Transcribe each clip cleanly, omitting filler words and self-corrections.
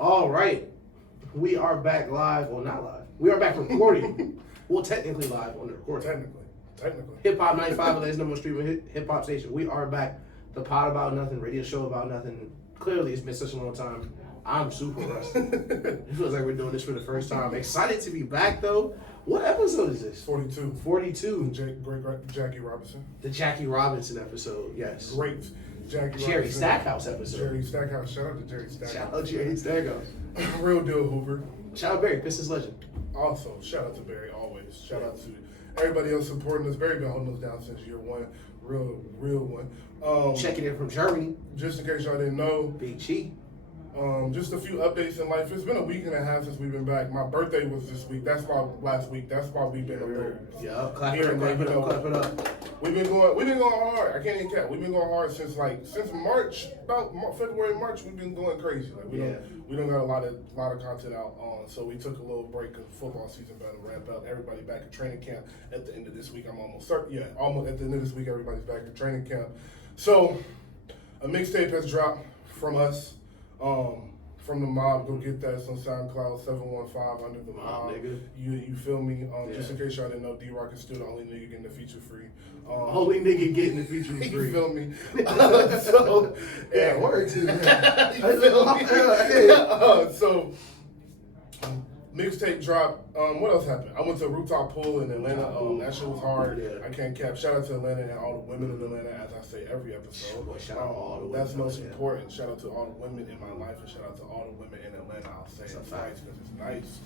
All right. We are back live. Well, not live. We are back recording. Well, technically live on the recording. Technically. Hip Hop 95, ladies number one streaming hip hop station. We are back. The pod about nothing, radio show about nothing. Clearly, it's been such a long time. I'm super rusty. It feels like we're doing this for the first time. Excited to be back, though. What episode is this? 42. 42. Great Jackie Robinson. The Jackie Robinson episode, yes. Great Jackie Jerry Robinson. Stackhouse episode. Jerry Stackhouse. Shout out to Jerry Stackhouse. Shout out Jerry Stackhouse. Real deal Hoover. Shout out Barry, Pistons legend. Also, shout out to Barry always. Shout out to everybody else supporting us. Barry been holding us down since year one. Real one. Checking in from Germany. Just in case y'all didn't know. Big Chi. Just a few updates in life. It's been a week and a half since we've been back. My birthday was this week. That's why last week. That's why we've been a little. Yeah, clap it up. We've been going hard. I can't even cap. We've been going hard since March, about February, March. We've been going crazy. We don't got a lot of content out on. So we took a little break because football season about to ramp up. Everybody back at training camp at the end of this week. I'm almost certain. Yeah, almost at the end of this week, everybody's back at training camp. So a mixtape has dropped from us. From the mob, go get that. It's on SoundCloud, 715 under the mob. You feel me? Just in case y'all didn't know, Drock is still the only nigga getting the feature free. Only nigga getting the feature free. You feel me? So yeah, word to that. You feel me? So mixtape drop. What else happened? I went to a rooftop pool in Atlanta. That shit was hard. Yeah. I can't cap. Shout out to Atlanta and all the women in Atlanta, as I say every episode. Shout out to all the women. That's most important. Shout out to all the women in my life, and shout out to all the women in Atlanta. I'll say it's nice because it's nice.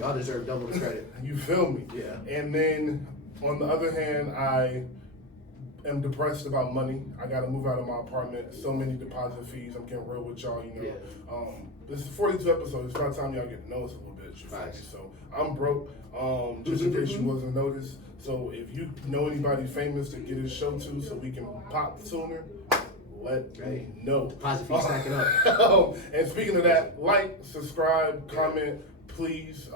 Y'all deserve double the credit. You feel me? Yeah. And then on the other hand, I am depressed about money. I got to move out of my apartment. So many deposit fees. I'm getting real with y'all. You know. Yeah. This is 42 episodes. It's about time y'all get to know us a little bit. So I'm broke. Just in case you wasn't noticed. So if you know anybody famous to get his show to, so we can pop sooner, let me know. Deposit fees stacking up. And speaking of that, like, subscribe, comment, please,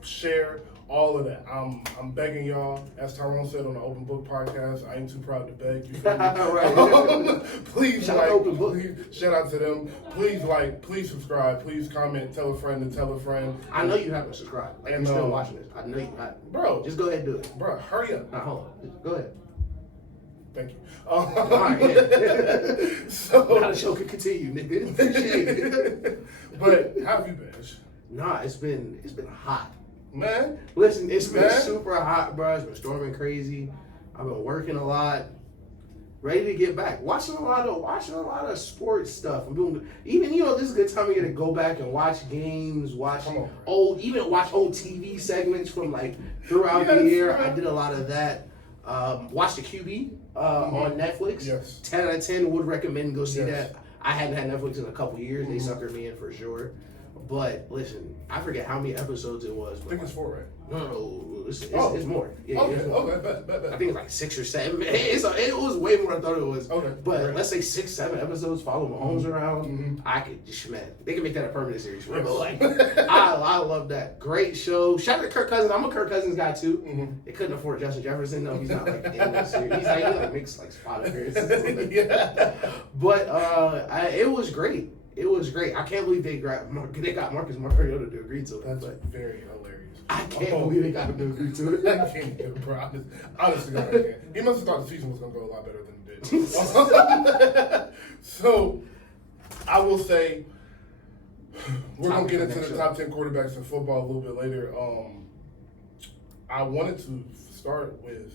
share. All of that. I'm begging y'all, as Tyrone said on the Open Book podcast, I ain't too proud to beg. You feel me? Please shout out to them. Please like, please subscribe, please comment, tell a friend to tell a friend. I know you haven't subscribed. Like, you're still watching this. I know you haven't. Bro. Just go ahead and do it. Bro, hurry up. Nah, hold on. Go ahead. Thank you. All right, yeah. So how the show can continue, nigga. Appreciate it. But how have you been? Nah, it's been hot. Man, listen, it's been super hot, bro. It's been storming crazy. I've been working a lot, ready to get back. Watching a lot of sports stuff. I'm doing even this is a good time of year to go back and watch games, watch old TV segments from like throughout the year. I did a lot of that. Watch the QB on Netflix. Yes. 10 out of 10 would recommend go see that. I hadn't had Netflix in a couple years. They suckered me in for sure. But listen, I forget how many episodes it was. I think it's 4, right? No, it's more. Yeah, okay, bet. I think it's like 6 or 7. It was way more than I thought it was. Okay. But let's say 6, 7 episodes, follow Mahomes around. I could just, man, they can make that a permanent series for me. But like, I love that. Great show. Shout out to Kirk Cousins. I'm a Kirk Cousins guy too. They couldn't afford Justin Jefferson. No, he's not like in the series. He like makes like spot appearances. Yeah. But it was great. It was great. I can't believe they got Marcus Mariota to agree to it. That's very hilarious. I can't believe they got him to agree to it. I can't, bro. Honestly, God, I can't. He must have thought the season was going to go a lot better than it did. So, I will say, we're going to get into the top 10 quarterbacks in football a little bit later. I wanted to start with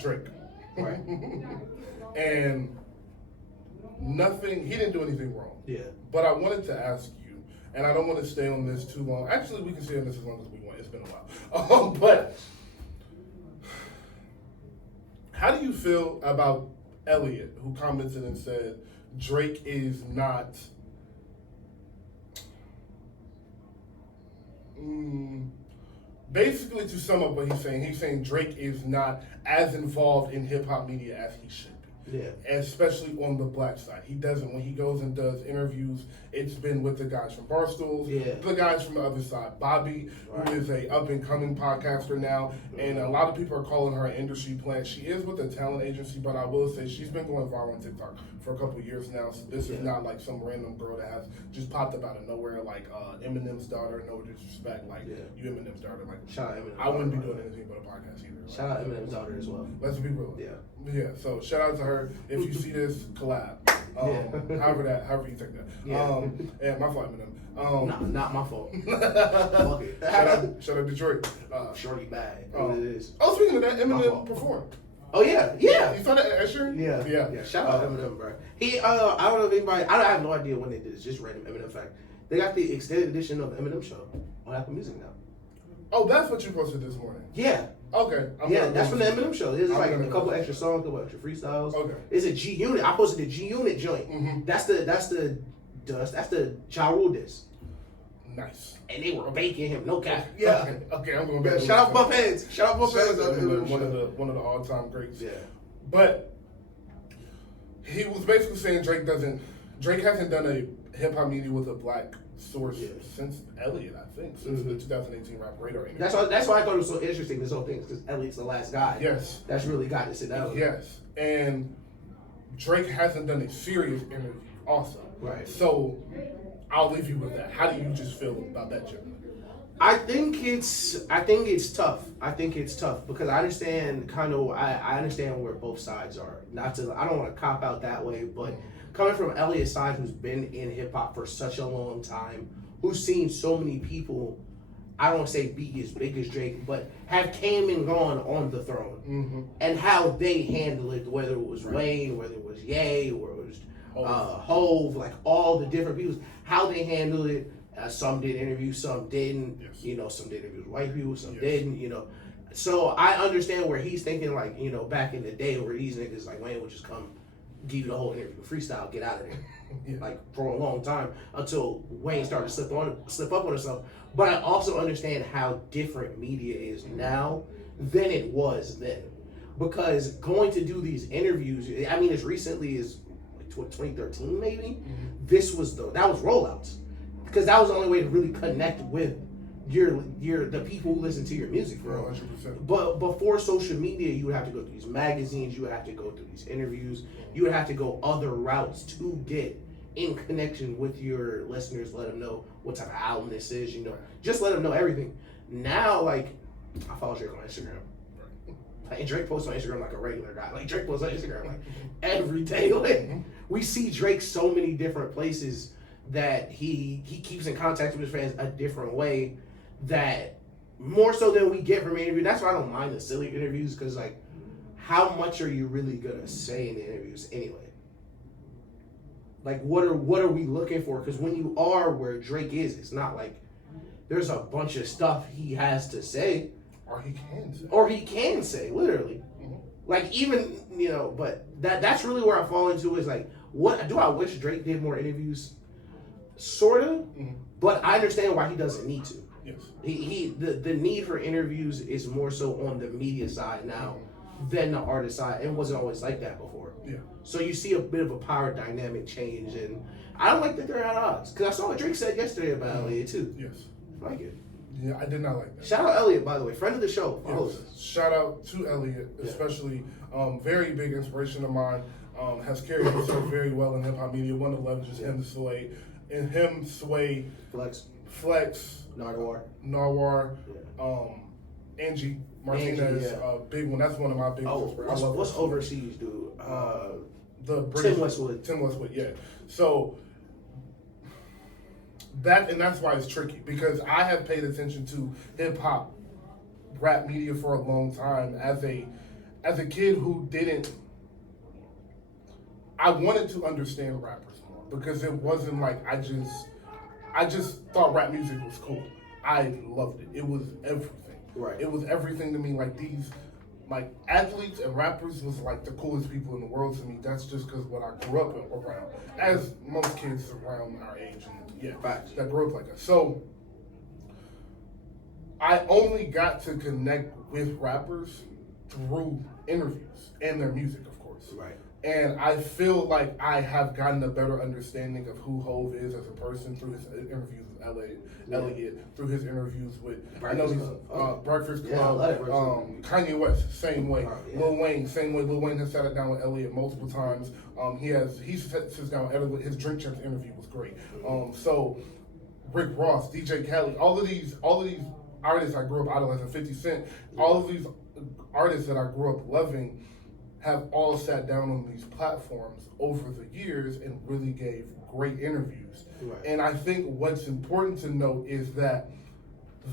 Drake. Right. And he didn't do anything wrong. Yeah. But I wanted to ask you, and I don't want to stay on this too long. Actually, we can stay on this as long as we want. It's been a while. But how do you feel about Elliot, who commented and said Drake is not basically, to sum up what he's saying Drake is not as involved in hip-hop media as he should be. especially on the black side. He doesn't, when he goes and does interviews, it's been with the guys from Barstools, the guys from the other side. Bobby, who is a up-and-coming podcaster now, and a lot of people are calling her an industry plant. She is with a talent agency, but I will say she's been going viral on TikTok for a couple of years now, so this is not like some random girl that has just popped up out of nowhere, like Eminem's daughter, no disrespect, like you Eminem's daughter. Like, shout out Eminem. I wouldn't be doing anything but a podcast either. Like, shout out Eminem's daughter as well. Let's be real. Yeah, so shout out to her. If you see this, collab. However you take that. And my fault, Eminem. Nah, not my fault. Fuck it. Shout out Detroit. Shorty bad. What it is. Oh, speaking of that, Eminem performed. Oh yeah. You saw that at Escher? Yeah. Shout out Eminem, bro. He, I don't know if anybody. I have no idea when they did this. Just random Eminem fact. They got the extended edition of the Eminem show on Apple Music now. Oh, that's what you posted this morning. Yeah. Okay. That's from the Eminem show. There's like a couple extra songs, a couple extra freestyles. Okay. It's a G Unit. I posted the G Unit joint. Mm-hmm. That's the Ja Rule disc. Nice. And they were baking him, no cap. Yeah. Okay, I'm going back. Shout out Bump Heads. One of the all-time greats. Yeah. But he was basically saying Drake hasn't done a hip-hop media with a black source since Elliot, I think, since the 2018 Rap Radar interview. That's why I thought it was so interesting, this whole thing, because Elliot's the last guy. Yes. That's really got to sit down. Yes. And Drake hasn't done a serious interview also. Right. So I'll leave you with that. How do you just feel about that, Jim? I think it's tough. I think it's tough because I understand I understand where both sides are. I don't want to cop out that way, but coming from Elliot's side, who's been in hip hop for such a long time, who's seen so many people, I don't want to say be as big as Drake, but have came and gone on the throne, and how they handle it, whether it was Wayne, whether it was Ye, or it was Hove, like all the different people, how they handle it. Some did interviews, some didn't. Yes. You know, some did interviews with white people, some didn't. You know, so I understand where he's thinking, like, you know, back in the day where these niggas like Wayne would just come, give you the whole interview, freestyle, get out of there, like for a long time until Wayne started to slip up on himself. But I also understand how different media is now than it was then, because going to do these interviews, I mean, as recently as 2013 maybe, that was rollouts. Because that was the only way to really connect with the people who listen to your music, bro. 100%. But before social media, you would have to go through these magazines, you would have to go through these interviews, you would have to go other routes to get in connection with your listeners, let them know what type of album this is, you know, just let them know everything. Now, like, I follow Drake on Instagram. And Drake posts on Instagram like a regular guy. Like, Drake posts on Instagram like every day. Like, we see Drake so many different places that he keeps in contact with his fans a different way, that more so than we get from interviews. That's why I don't mind the silly interviews, because, like, how much are you really gonna say in the interviews anyway? Like, what are we looking for? Because when you are where Drake is, it's not like there's a bunch of stuff he has to say. Or he can say, literally. Like, even, you know, but that's really where I fall into is, like, what do I wish Drake did more interviews? Sort of, but I understand why he doesn't need to. Yes. The need for interviews is more so on the media side now than the artist side. It wasn't always like that before. Yeah. So you see a bit of a power dynamic change, and I don't like that they're at odds. Because I saw what Drake said yesterday about Elliot too. Yes. I like it. Yeah, I did not like that. Shout out Elliot, by the way, friend of the show. Yes. Shout out to Elliot, especially very big inspiration of mine. Has carried himself very well in hip hop media. One of the leverages him to Sway. And him, Sway, Flex, Narwar, Angie Martinez, big one. That's one of my big ones. What's overseas, dude? The British Tim Westwood, yeah. So that's why it's tricky, because I have paid attention to hip hop rap media for a long time as a kid who didn't. I wanted to understand rappers more, because it wasn't like I just thought rap music was cool. I loved it. It was everything. Right. It was everything to me. Like, these, like, athletes and rappers was like the coolest people in the world to me. That's just because what I grew up around, as most kids around our age, and that grew up like that. So I only got to connect with rappers through interviews and their music, of course. Right. And I feel like I have gotten a better understanding of who Hove is as a person through his interviews with Elliot, through his interviews with Breakfast Club, Kanye West, same way. Lil Wayne, same way. Lil Wayne has sat down with Elliot multiple times. He sits down with Elliot. His Drink Champs interview was great. So Rick Ross, DJ Khaled, all of these artists I grew up idolizing, 50 Cent, all of these artists that I grew up loving have all sat down on these platforms over the years and really gave great interviews. Right. And I think what's important to note is that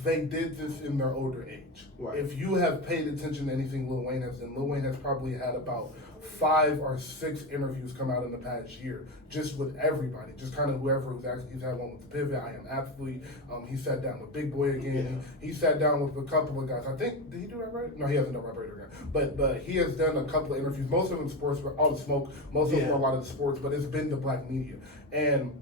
they did this in their older age. Right. If you have paid attention to anything Lil Wayne has done, Lil Wayne has probably had about 5 or 6 interviews come out in the past year, just with everybody, just kind of whoever was actually. He's had one with The Pivot, I Am Athlete. He sat down with Big Boy again. Yeah. He sat down with a couple of guys. I think, did he do Rap Radar? No, he hasn't done Rap Radar again. But he has done a couple of interviews, most of them sports, but all the smoke, most of them are a lot of the sports, but it's been the black media. And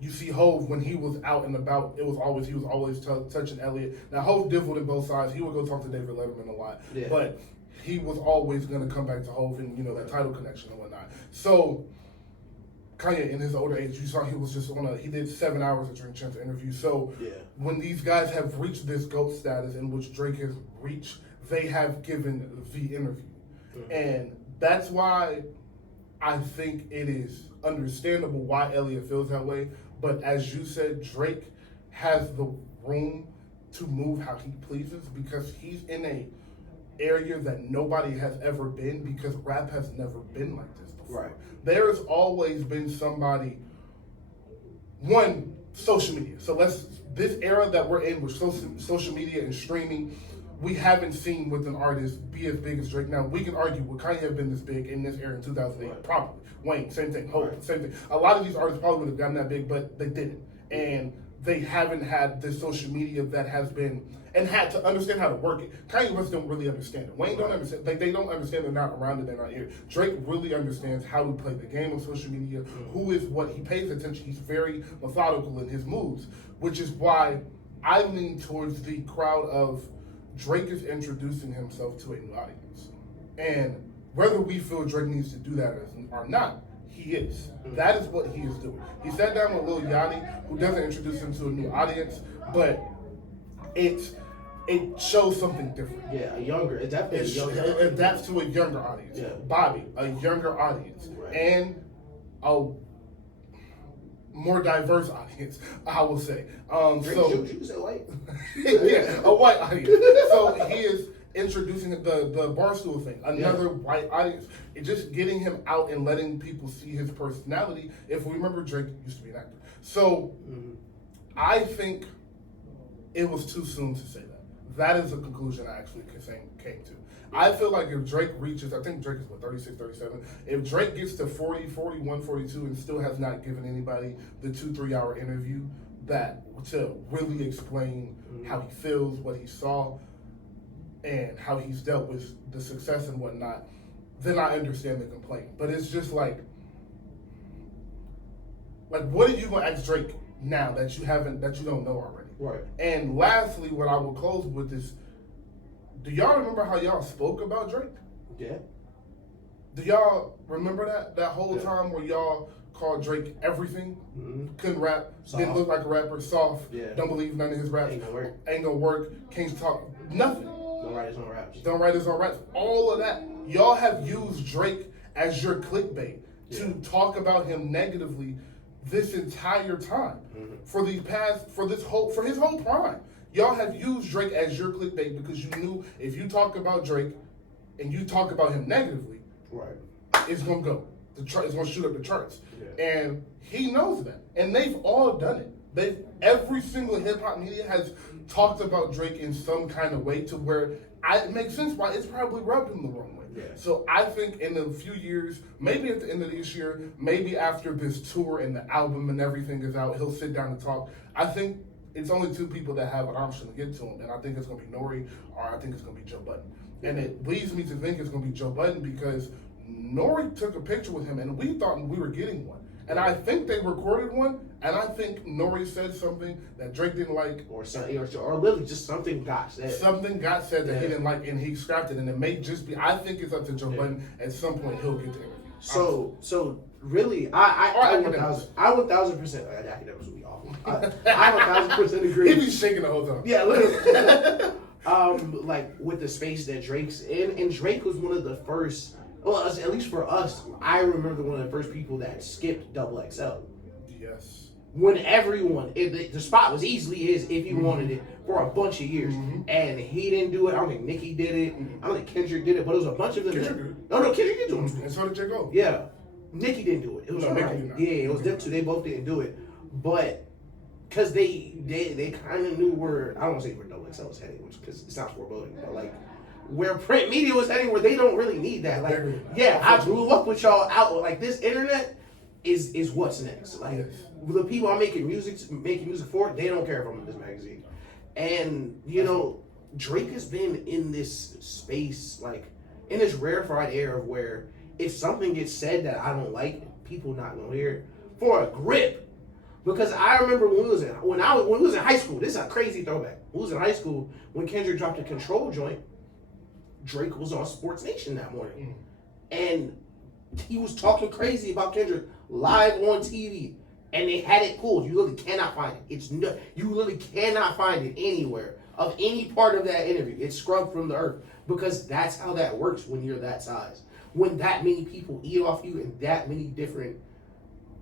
you see Hove, when he was out and about, he was always touching Elliot. Now, Hove divvled in both sides. He would go talk to David Letterman a lot. Yeah. But he was always going to come back to Hove and, that title connection and whatnot. So, Kanye, in his older age, you saw he was just he did 7 hours of Drink Champs interview. So, when these guys have reached this GOAT status in which Drake has reached, they have given the interview. Mm-hmm. And that's why I think it is understandable why Elliot feels that way. But as you said, Drake has the room to move how he pleases because he's in a area that nobody has ever been because rap has never been like this before. Right. There's always been somebody, social media. So this era that we're in with social media and streaming, we haven't seen with an artist be as big as Drake. Now, we can argue, would Kanye have been this big in this era in 2008? Right. Probably. Wayne, same thing. Hope, same thing. A lot of these artists probably would have gotten that big, but they didn't. And they haven't had this social media that has been, and had to understand how to work it. Kanye West don't really understand it. Wayne don't understand. They don't understand. They're not around it. They're not here. Drake really understands how to play the game of social media, who is what. He pays attention. He's very methodical in his moves, which is why I lean towards the crowd of Drake is introducing himself to a new audience. And whether we feel Drake needs to do that or not, he is. That is what he is doing. He sat down with Lil Yachty, who doesn't introduce him to a new audience, but it shows something different. Yeah, it definitely it adapts to a younger audience. Yeah. Bobby, a younger audience. Right. And a more diverse audience, I will say. You said white? Yeah, a white audience. So he is introducing the Barstool thing, another white audience. It's just getting him out and letting people see his personality. If we remember, Drake used to be an actor. So I think it was too soon to say that. That is a conclusion I actually came to. I feel like if Drake reaches, I think Drake is 36, 37. If Drake gets to 40, 41, 42 and still has not given anybody the 2-3 hour interview to really explain how he feels, what he saw, and how he's dealt with the success and whatnot, then I understand the complaint. But it's just like what are you going to ask Drake now that you don't know already? Right. And lastly, what I will close with is, do y'all remember how y'all spoke about Drake? Yeah. Do y'all remember that whole time where y'all called Drake everything? Couldn't rap, soft. Didn't look like a rapper, soft, don't believe none of his raps, ain't gonna work, can't talk, nothing. Don't write his own raps. Don't write his own raps. All of that. Y'all have used Drake as your clickbait to talk about him negatively this entire time. For his whole prime. Y'all have used Drake as your clickbait because you knew if you talk about Drake and you talk about him negatively, it's gonna go. It's gonna shoot up the charts. Yeah. And he knows that. And they've all done it. Every single hip hop media has talked about Drake in some kind of way to where it makes sense why it's probably rubbed him the wrong way. Yeah. So I think in a few years, maybe at the end of this year, maybe after this tour and the album and everything is out, he'll sit down and talk. I think it's only 2 people that have an option to get to him, and I think it's going to be Nori or I think it's going to be Joe Budden. And it leads me to think it's going to be Joe Budden because Nori took a picture with him, and we thought we were getting one. And I think they recorded one, and I think Nori said something that Drake didn't like. Or literally just something got said. Something got said that he didn't like, and he scrapped it. And it may just be, I think it's up to Joe Budden. At some point, he'll get the interview. So really, I 1,000%. Academics would be awful. I 1,000% agree. He be shaking the whole time. Yeah, literally. Like with the space that Drake's in, and Drake was one of the first. Well, at least for us, I remember one of the first people that skipped XXL. Yes. When everyone, the spot was easily his if you wanted it for a bunch of years, and he didn't do it. I don't think Nicki did it. I don't think Kendrick did it, but it was a bunch of them. Kendrick did do it. And so did J. Cole. Yeah, Nicki didn't do it. It was Nicki it was them two. They both didn't do it, but because they kind of knew where, I don't want to say where XXL was heading, which because it sounds foreboding, but like where print media was heading, where they don't really need that. Like, yeah, I grew up with y'all out. Like this internet is what's next. Like the people I'm making music for, they don't care if I'm in this magazine. And you know, Drake has been in this space, like in this rarefied air of where if something gets said that I don't like, people not gonna hear it for a grip. Because I remember when we was in high school, this is a crazy throwback. We was in high school when Kendrick dropped a Control joint. Drake was on Sports Nation that morning, and he was talking crazy about Kendrick live on TV, and they had it pulled. You literally cannot find it. You literally cannot find it anywhere of any part of that interview. It's scrubbed from the earth because that's how that works when you're that size. When that many people eat off you and that many different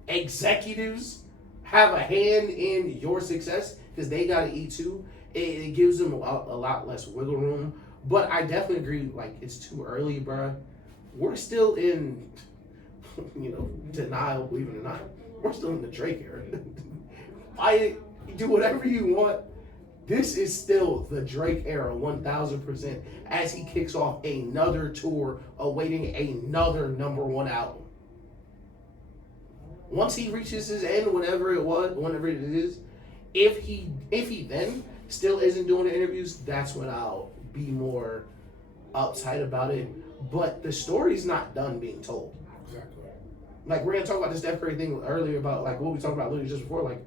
executives have a hand in your success because they gotta eat too. It gives them a lot less wiggle room. But I definitely agree. Like it's too early, bro. We're still in, denial. Believe it or not, we're still in the Drake era. Do whatever you want. This is still the Drake era, 1,000%. As he kicks off another tour, awaiting another #1 album. Once he reaches his end, whenever it is, if he then still isn't doing the interviews, that's when I'll be more uptight about it. But the story's not done being told. Exactly. Like we're gonna talk about the Steph Curry thing earlier about like what we talked about literally just before. Like,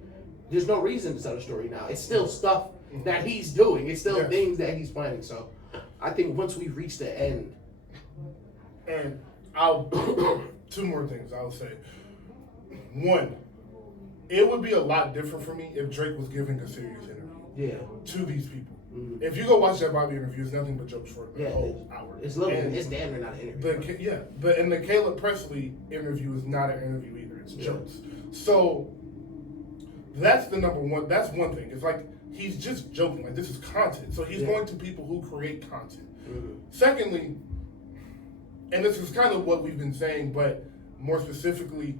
there's no reason to tell the story now. It's still stuff that he's doing. It's still things that he's planning. So I think once we reach the end, and two more things I'll say. One, it would be a lot different for me if Drake was giving a serious interview to these people. If you go watch that Bobby interview, it's nothing but jokes for a whole hour. It's damn near not an interview. And the Caleb Presley interview is not an interview either. It's jokes. So that's the #1. That's one thing. It's like he's just joking. Like this is content. So he's going to people who create content. Secondly, and this is kind of what we've been saying, but more specifically,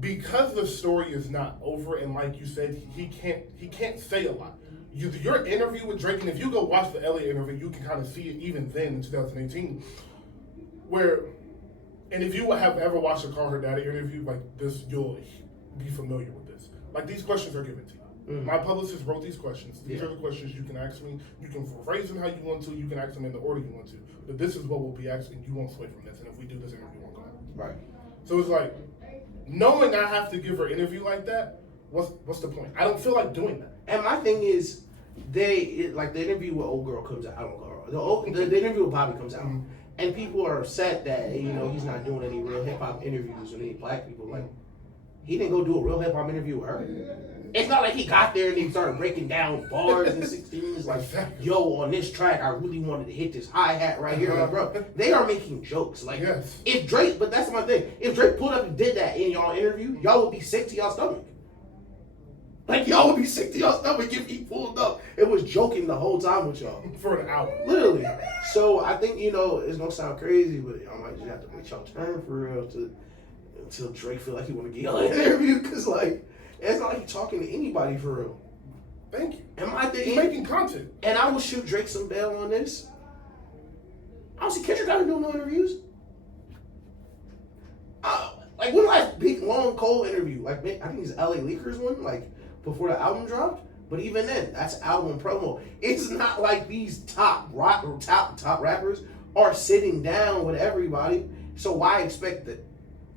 because the story is not over, and like you said, he can't say a lot. Your interview with Drake, and if you go watch the Elliot interview, you can kind of see it even then in 2018, where, and if you have ever watched a Call Her Daddy interview like this, you'll be familiar with this. Like these questions are given to you. My publicist wrote these questions. These are the questions you can ask me. You can phrase them how you want to. You can ask them in the order you want to. But this is what we'll be asking. You won't sway from this. And if we do this interview, won't go on. Right. So it's like, knowing I have to give her an interview like that, what's the point? I don't feel like doing that. And my thing is, the interview with old girl comes out. I don't know. The interview with Bobby comes out, and people are upset that he's not doing any real hip hop interviews with any black people. Like he didn't go do a real hip hop interview with her. It's not like he got there and he started breaking down bars and 16s. Like, yo, on this track, I really wanted to hit this hi-hat right here. Like, bro, they are making jokes. Like, if Drake, but that's my thing. If Drake pulled up and did that in y'all interview, y'all would be sick to y'all stomach. Like, y'all would be sick to y'all stomach if he pulled up and was joking the whole time with y'all. For an hour. Literally. So, I think, it's going to sound crazy, but y'all might just have to wait y'all turn for real until Drake feel like he want to get y'all an interview. Because, like, it's not like he's talking to anybody for real. Thank you. And my thing, he's making content. And I will shoot Drake some bail on this. I don't see Kendrick out doing no interviews. Like one last big long cold interview. Like I think it's LA Leakers one, like before the album dropped. But even then, that's album promo. It's not like these top rappers are sitting down with everybody. So why expect the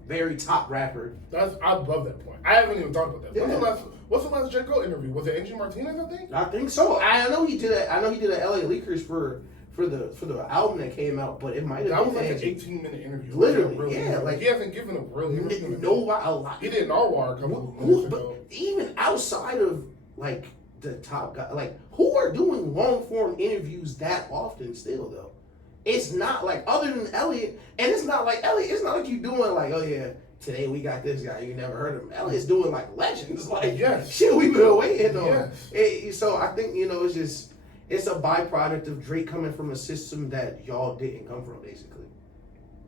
very top rapper? I love that point. I haven't even thought about that. Yeah. What's the last J. Cole interview? Was it Angie Martinez, I think? I think so. I know he did a LA Leakers for for the album that came out, but it might have That been was like an 18-minute interview. Literally, really, yeah. Like he hasn't given a real interview. Nobody, a lot. He did an R-Wire a couple of months ago. But even outside of like the top guy, like who are doing long form interviews that often still though? It's not like other than Elliot, and it's not like Elliot. It's not like you doing like, oh yeah, today we got this guy. You never heard of him. Elliot's doing like legends, like shit we've been waiting on. So I think it's a byproduct of Drake coming from a system that y'all didn't come from, basically.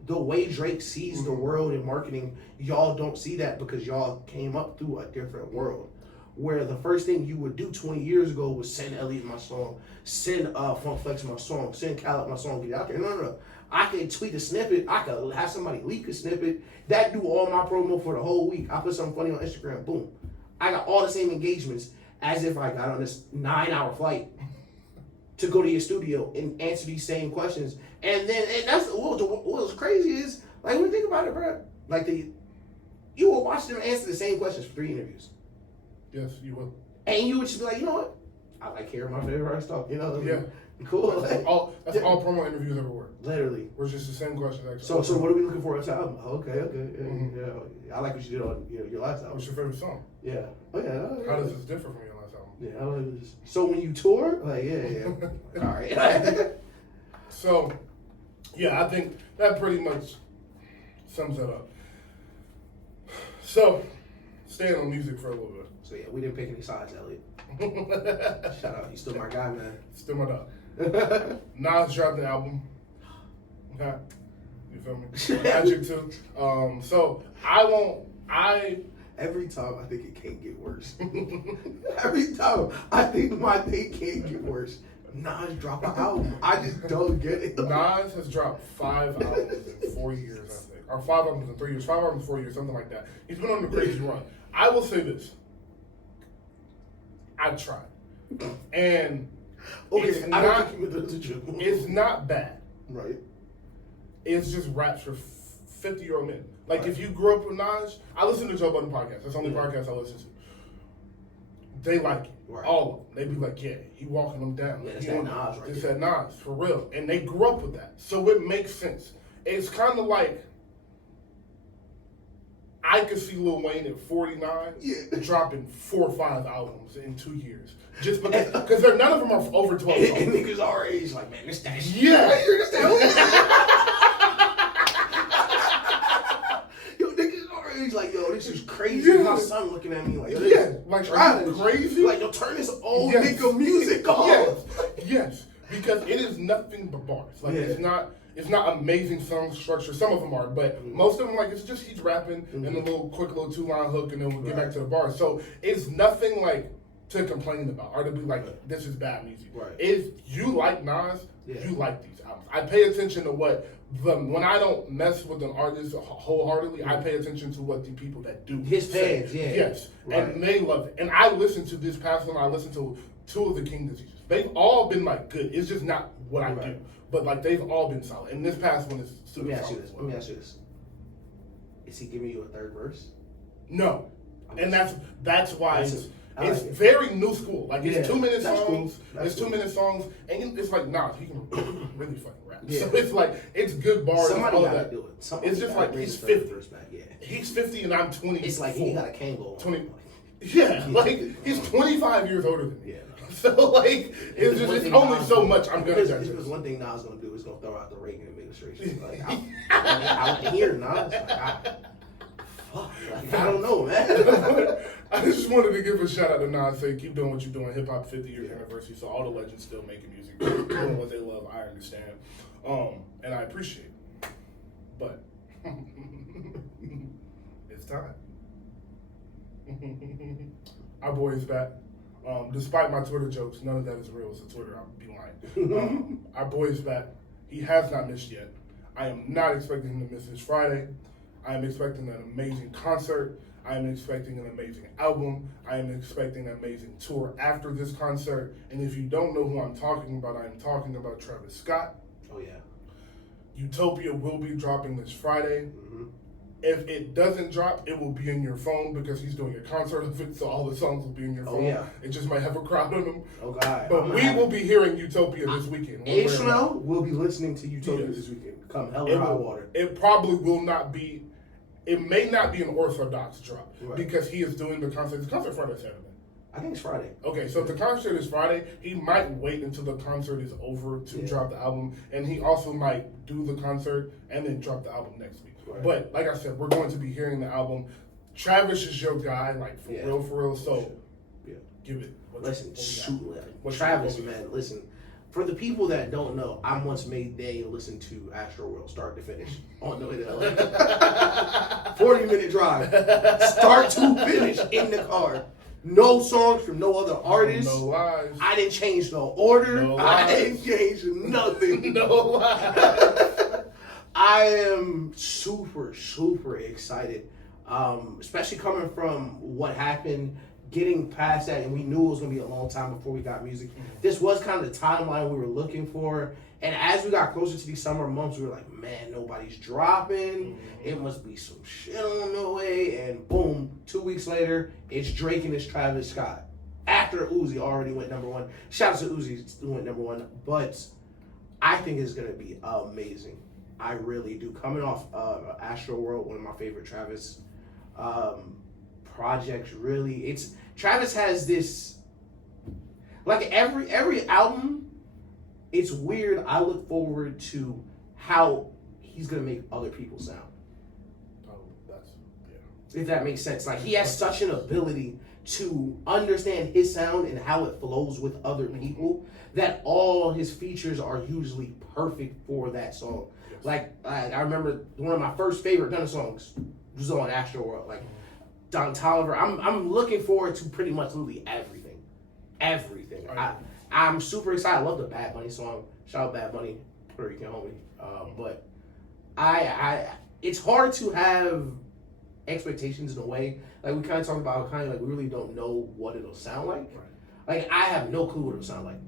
The way Drake sees the world in marketing, y'all don't see that because y'all came up through a different world. Where the first thing you would do 20 years ago was send Elliot my song, send Funk Flex my song, send Khaled my song, get it out there. No. I can tweet a snippet, I could have somebody leak a snippet, that do all my promo for the whole week. I put something funny on Instagram, boom. I got all the same engagements as if I got on this 9-hour flight to go to your studio and answer these same questions. And that's what's crazy is, like, when you think about it, bro, like you will watch them answer the same questions for 3 interviews. Yes, you will. And you would just be like, you know what? I like hearing my favorite artist talk. You know? Yeah. Cool. That's all promo interviews ever were. Literally. Where it's just the same question. Actually. So what are we looking for on this album? Okay. Yeah, I like what you did on your last album. What's your favorite song? Yeah. Oh, yeah. How does this differ from your last album? Yeah, I like this. So when you tour, like, yeah. All right. So, yeah, I think that pretty much sums that up. So, staying on music for a little bit. So yeah, we didn't pick any sides, Elliot. Shout out, you still my guy, man. Still my dog. Nas dropped an album. Okay. You feel me? Magic too. So every time I think it can't get worse. Every time I think my thing can't get worse. Nas drop an album. I just don't get it. Nas has dropped 5 albums in 4 years, I think. Or 5 albums in 3 years. 5 albums in 4 years, something like that. He's been on a crazy run. I will say this. I tried. And it's not bad. Right. It's just raps for 50-year-old men. Like, right. If you grew up with Nas, I listen to Joe Budden podcast. That's the only podcast I listen to. They like it. Right. All of them. They be like, yeah, he walking them down. Yeah, it's that Nas right It's that Nas, for real. And they grew up with that. So it makes sense. It's kind of like, I could see Lil Wayne at 49 dropping 4 or 5 albums in 2 years. Just because none of them are over 12 songs. And niggas our age, like, man, this that shit. Yeah. You understand? Yo, niggas our age, like, yo, this is crazy. Yeah. My son looking at me like, yo, like, are you crazy? Like, yo, turn this old nigga music off. Yes, because it is nothing but bars. Like, it's not amazing song structure. Some of them are, but most of them, like, it's just he's rapping and a little quick little 2-line hook, and then we'll get back to the bars. So it's nothing like to complain about or to be like, this is bad music. Right. If you like Nas, you like these albums. I pay attention to when I don't mess with an artist wholeheartedly, I pay attention to what the people that do his fans, Yes, right. And they love it. And I listened to this past one. I listened to 2 of the King diseases. They've all been like good. It's just not what I do. But like they've all been solid. And this past one is super solid. Let me ask you this. Is he giving you a third verse? No. And that's why it's very new school. Like it's 2-minute songs. Cool. It's 2-minute songs, and it's like he can really fucking rap. Yeah. So it's like it's good bars. Somebody all gotta that. do it. It's just like he's 50. He's 50 and I'm 20. It's like he got a Kango. 20. Yeah, like he's 25 years older than me. Yeah. So like it's only so much I'm gonna judge. There's one thing Nas gonna do is gonna throw out the Reagan administration. Like out here, Nas. I don't know, man. I just wanted to give a shout out to Nas. Say keep doing what you're doing. Hip hop 50 years anniversary. So all the legends still making music, doing what they love. I understand, and I appreciate it. But it's time. Our boy is back. Despite my Twitter jokes, none of that is real. It's a Twitter. I'll be lying. Our boy is back. He has not missed yet. I am not expecting him to miss this Friday. I am expecting an amazing concert. I am expecting an amazing album. I am expecting an amazing tour after this concert. And if you don't know who I'm talking about, I am talking about Travis Scott. Oh, yeah. Utopia will be dropping this Friday. If it doesn't drop, it will be in your phone because he's doing a concert of it, so all the songs will be in your phone. Yeah. It just might have a crowd on them. Oh, God. But we will be hearing Utopia this weekend. H&L will be listening to Utopia this weekend. Come hell or high water. It probably will not be, it may not be an orthodox drop because he is doing the concert. The concert Friday, Saturday. I think it's Friday. Okay, so if the concert is Friday, he might wait until the concert is over to drop the album, and he also might do the concert and then drop the album next week. Right. But like I said, we're going to be hearing the album. Travis is your guy, like for real. So give it. Travis, man, listen. For the people that don't know, I once made Daniel listen to Astro World start to finish on the way to LA. 40-minute drive, start to finish in the car. No songs from no other artists. No lies. I didn't change the order. No lies. I didn't change nothing. No lies. I am super, super excited, especially coming from what happened, getting past that, and we knew it was going to be a long time before we got music. This was kind of the timeline we were looking for, and as we got closer to these summer months, we were like, man, nobody's dropping. It must be some shit on the way, and boom, 2 weeks later, it's Drake and it's Travis Scott. After Uzi already went number one. Shout out to Uzi who went number one, but I think it's going to be amazing. I really do. Coming off Astro World, one of my favorite Travis projects, really. Travis has this, like every album, it's weird. I look forward to how he's going to make other people sound. If that makes sense. Like, he has such an ability to understand his sound and how it flows with other people that all his features are usually perfect for that song. Like, I remember one of my first favorite Gunna songs was on Astro World. Like, Don Toliver. I'm looking forward to pretty much literally everything. I'm super excited. I love the Bad Bunny song. Shout out Bad Bunny, Puerto Rican homie. But it's hard to have expectations in a way. Like, we kind of talked about kind of like we really don't know what it'll sound like. Like, I have no clue what it'll sound like,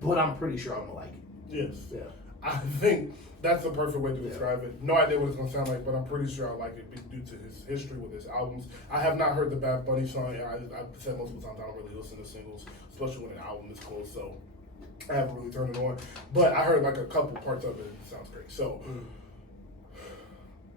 but I'm pretty sure I'm gonna like it. Yes. Yeah. I think that's the perfect way to describe it. No idea what it's gonna sound like, but I'm pretty sure I like it due to his history with his albums. I have not heard the Bad Bunny song. I've said multiple times I don't really listen to singles, especially when an album is cool. So I haven't really turned it on. But I heard like a couple parts of it. It sounds great. So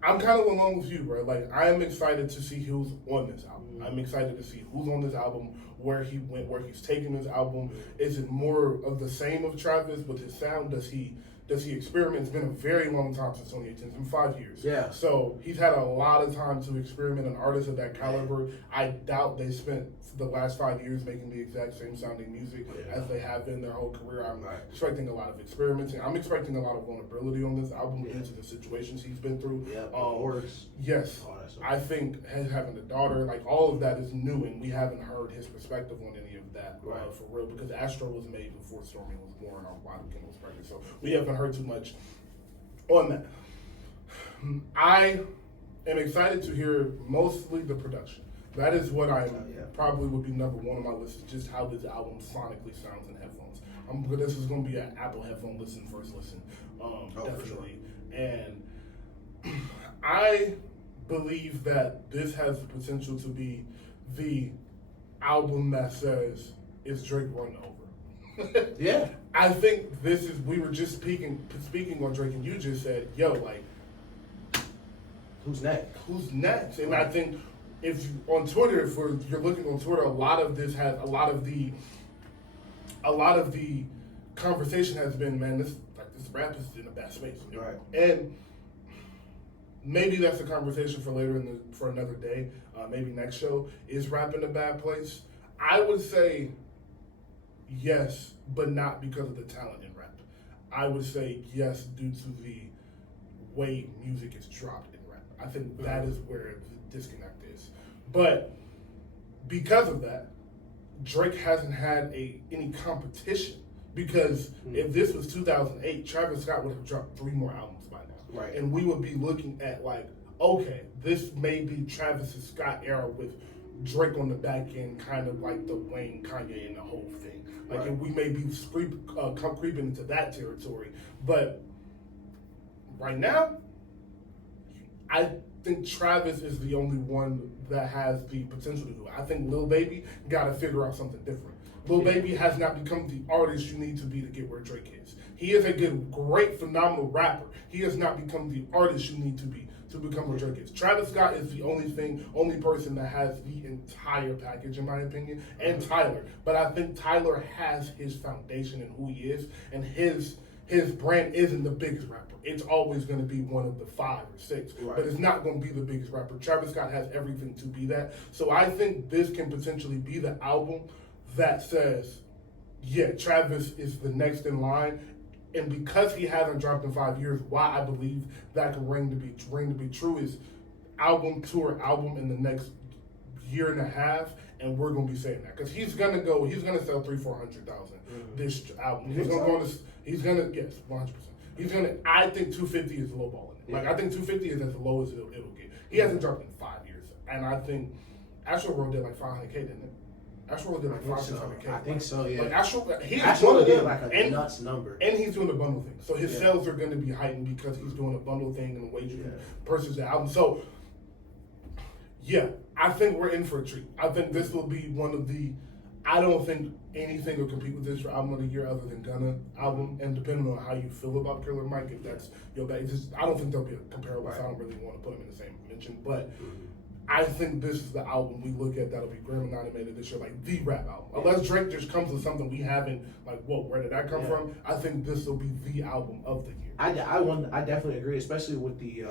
I'm kind of along with you, bro. Like, I am excited to see who's on this album. I'm excited to see who's on this album, where he went, where he's taking this album. Is it more of the same of Travis with his sound? Does he experiment? It's been a very long time since 2018. It's been 5 years. Yeah. So he's had a lot of time to experiment. An artist of that caliber, I doubt they spent the last 5 years making the exact same sounding music as they have in their whole career. I'm expecting a lot of experimenting. I'm expecting a lot of vulnerability on this album due to the situations he's been through. Yeah, of course. Yes. I think having a daughter, like, all of that is new, and we haven't heard his perspective on any of that for real, because Astro was made before Stormy was born or Wild Kim was pregnant, so we haven't heard too much on that. I am excited to hear mostly the production. That is what I probably would be number one on my list, is just how this album sonically sounds in headphones. This is going to be an Apple headphone first listen, definitely. Sure. And I believe that this has the potential to be the album that says, is Drake run over? Yeah. I think we were just speaking on Drake, and you just said, yo, like, who's next? Who's next? And I think if on Twitter, if you're looking on Twitter, a lot of the conversation has been, man, this rap is in a bad space. Right. And maybe that's a conversation for later for another day. Maybe next show. Is rap in a bad place? I would say yes, but not because of the talent in rap. I would say yes due to the way music is dropped in rap. I think that is where the disconnect is. But because of that, Drake hasn't had any competition. Because if this was 2008, Travis Scott would have dropped 3 more albums by now. Right. And we would be looking at, like, okay, this may be Travis Scott era with Drake on the back end, kind of like the Wayne, Kanye, and the whole thing. Like, and we may be creeping into that territory. But right now, I think Travis is the only one that has the potential to do it. I think Lil Baby got to figure out something different. Lil Baby has not become the artist you need to be to get where Drake is. He is a good, great, phenomenal rapper. He has not become the artist you need to be to become where Drake is. Travis Scott is the only person that has the entire package, in my opinion, and Tyler. But I think Tyler has his foundation in who he is, and his brand isn't the biggest rapper. It's always going to be one of the 5 or 6, but it's not going to be the biggest rapper. Travis Scott has everything to be that. So I think this can potentially be the album that says, yeah, Travis is the next in line. And because he hasn't dropped in 5 years, why I believe that can ring to be true is album in the next year and a half, and we're gonna be saying that because he's gonna sell 300,000-400,000 this album. He's gonna 100%. I think 250 is lowballing it. Like I think 250 is as low as it'll get. He hasn't dropped in 5 years, and I think Astro World did like 500K, didn't it? Astro World did like 500K. I think so, yeah. Like Astro did like a nuts number, and he's doing the bundle thing, so his sales are going to be heightened because he's doing a bundle thing and the way you can purchase the album. So, yeah, I think we're in for a treat. I think this will be one of the. I don't think anything will compete with this for album of the year other than Gunna album, and depending on how you feel about Killer Mike, if that's your bag, I don't think there'll be a comparable. So I don't really want to put them in the same mention, but. I think this is the album we look at that'll be Grammy nominated this year, like the rap album. Unless Drake just comes with something we haven't, like, whoa, where did that come from? I think this will be the album of the year. I definitely agree, especially with the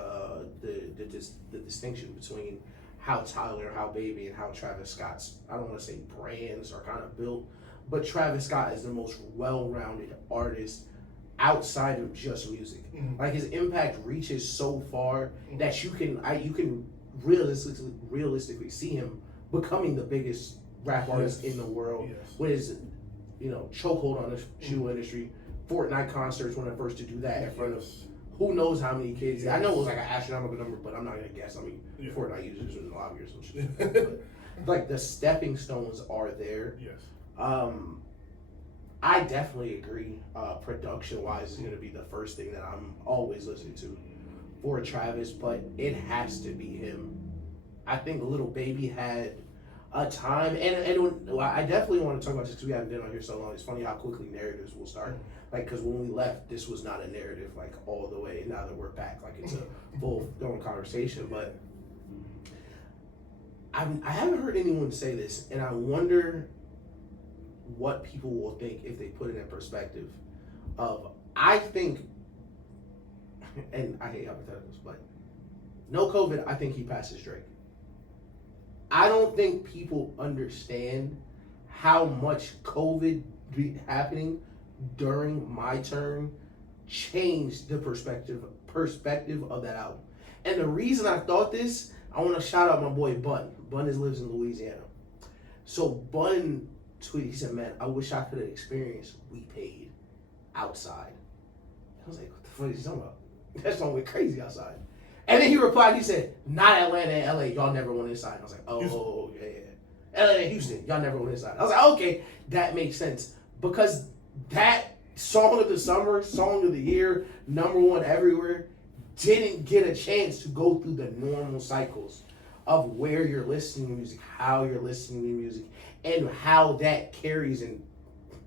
distinction between how Tyler, how Baby, and how Travis Scott's, I don't want to say brands are kind of built, but Travis Scott is the most well-rounded artist outside of just music. Like his impact reaches so far that you can realistically see him becoming the biggest rap artist in the world with his chokehold on the shoe industry. Fortnite concerts when I first to do that in front of who knows how many kids. I know it was like an astronomical number, but I'm not gonna guess. I mean, Fortnite users in lobby or some shit. But, like the stepping stones are there. I definitely agree. Production wise is gonna be the first thing that I'm always listening to for Travis, but it has to be him. I think Lil Baby had a time, and I definitely want to talk about this because we haven't been on here so long. It's funny how quickly narratives will start. Like, because when we left, this was not a narrative like all the way. Now that we're back, like it's a full going conversation. But I haven't heard anyone say this, and I wonder what people will think if they put it in perspective. I think. And I hate hypotheticals, but no COVID, I think he passes Drake. I don't think people understand how much COVID happening during my term changed the perspective of that album. And the reason I thought this, I want to shout out my boy Bun. Bun lives in Louisiana. So Bun tweeted, he said, man, I wish I could have experienced We Paid outside. I was like, what the fuck is he talking about? That song went crazy outside. And then he replied, he said, not Atlanta and LA, y'all never went inside. I was like, oh, yeah. LA and Houston, y'all never went inside. I was like, okay, that makes sense. Because that song of the summer, song of the year, #1 everywhere, didn't get a chance to go through the normal cycles of where you're listening to music, how you're listening to music, and how that carries and,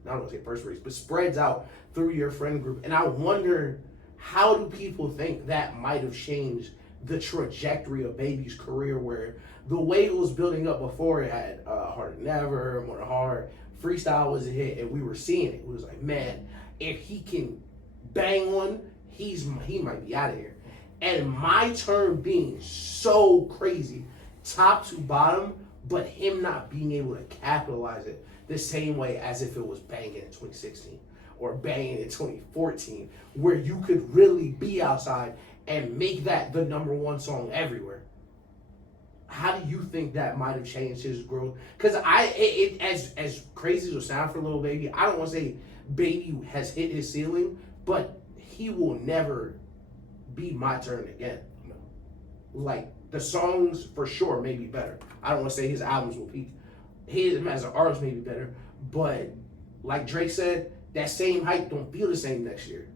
I don't want to say perspirates, but spreads out through your friend group. And I wonder, how do people think that might have changed the trajectory of Baby's career, where the way it was building up before it had Harder Than Ever, More Hard, Freestyle was a hit, and we were seeing it. It was like, man, if he can bang one, he might be out of here. And My Turn being so crazy, top to bottom, but him not being able to capitalize it the same way as if it was banging in 2016. Or banging in 2014, where you could really be outside and make that the #1 song everywhere. How do you think that might have changed his growth? Because as crazy as it sound for Lil Baby, I don't want to say Baby has hit his ceiling, but he will never be My Turn again. No. Like, the songs for sure may be better. I don't want to say his albums will peak. His as an artist may be better, but like Drake said, that same hype don't feel the same next year.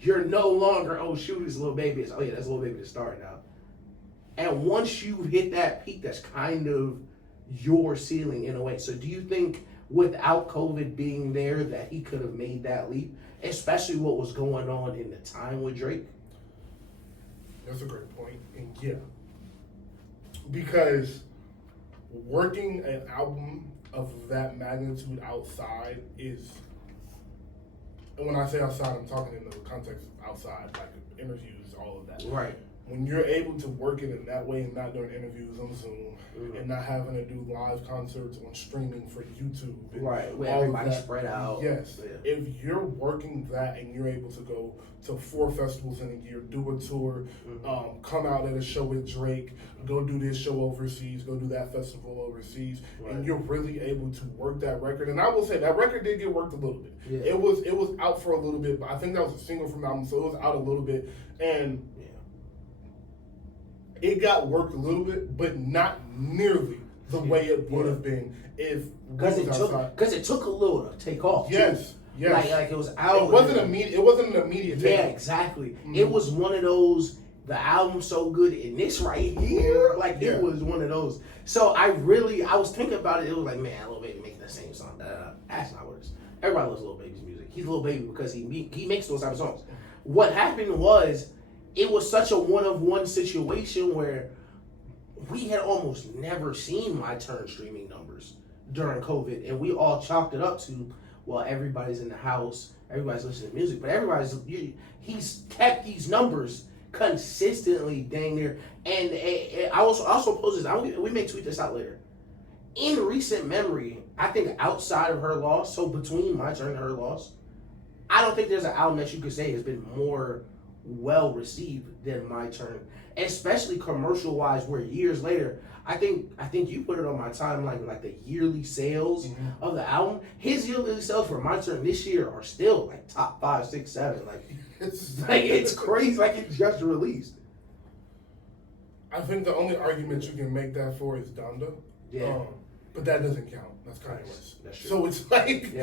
You're no longer, oh shoot, it's Lil Baby. It's, oh yeah, that's Lil Baby to start now. And once you hit that peak, that's kind of your ceiling in a way. So do you think without COVID being there that he could have made that leap, especially what was going on in the time with Drake? That's a great point. And yeah, because working an album of that magnitude outside is, and when I say outside, I'm talking in the context of outside, like interviews, all of that. Right. When you're able to work it in that way and not doing interviews on Zoom and not having to do live concerts on streaming for YouTube. Right, where everybody spread out. Yes. Yeah. If you're working that and you're able to go to 4 festivals in a year, do a tour, come out at a show with Drake, go do this show overseas, go do that festival overseas, and you're really able to work that record. And I will say that record did get worked a little bit. Yeah. It was out for a little bit, but I think that was a single from the album, so it was out a little bit. And it got worked a little bit, but not nearly the way it would have been if because it took a little to take off. Yes, too. yes. Like it was out. It wasn't immediate. It wasn't an immediate. Yeah, exactly. Mm-hmm. It was one of those. The album's so good, and this right here, like it was one of those. So I was thinking about it. It was like, man, Lil Baby making the same song. That's not what it is. Everybody loves Lil Baby's music. He's Lil Baby because he makes those type of songs. What happened was, it was such a one-of-one situation where we had almost never seen My Turn streaming numbers during COVID, and we all chalked it up to, well, everybody's in the house, everybody's listening to music, but he's kept these numbers consistently dang near. And I also pose this, we may tweet this out later. In recent memory, I think outside of her loss, so between My Turn and her loss, I don't think there's an album that you could say has been more well received than My Turn, especially commercial wise, where years later, I think you put it on my timeline, like the yearly sales of the album. His yearly sales for My Turn this year are still like top 5, 6, 7. Like it's crazy. Like it just released. I think the only argument you can make that for is Donda. Yeah. But that doesn't count. That's Kanye West. That's true. So it's like,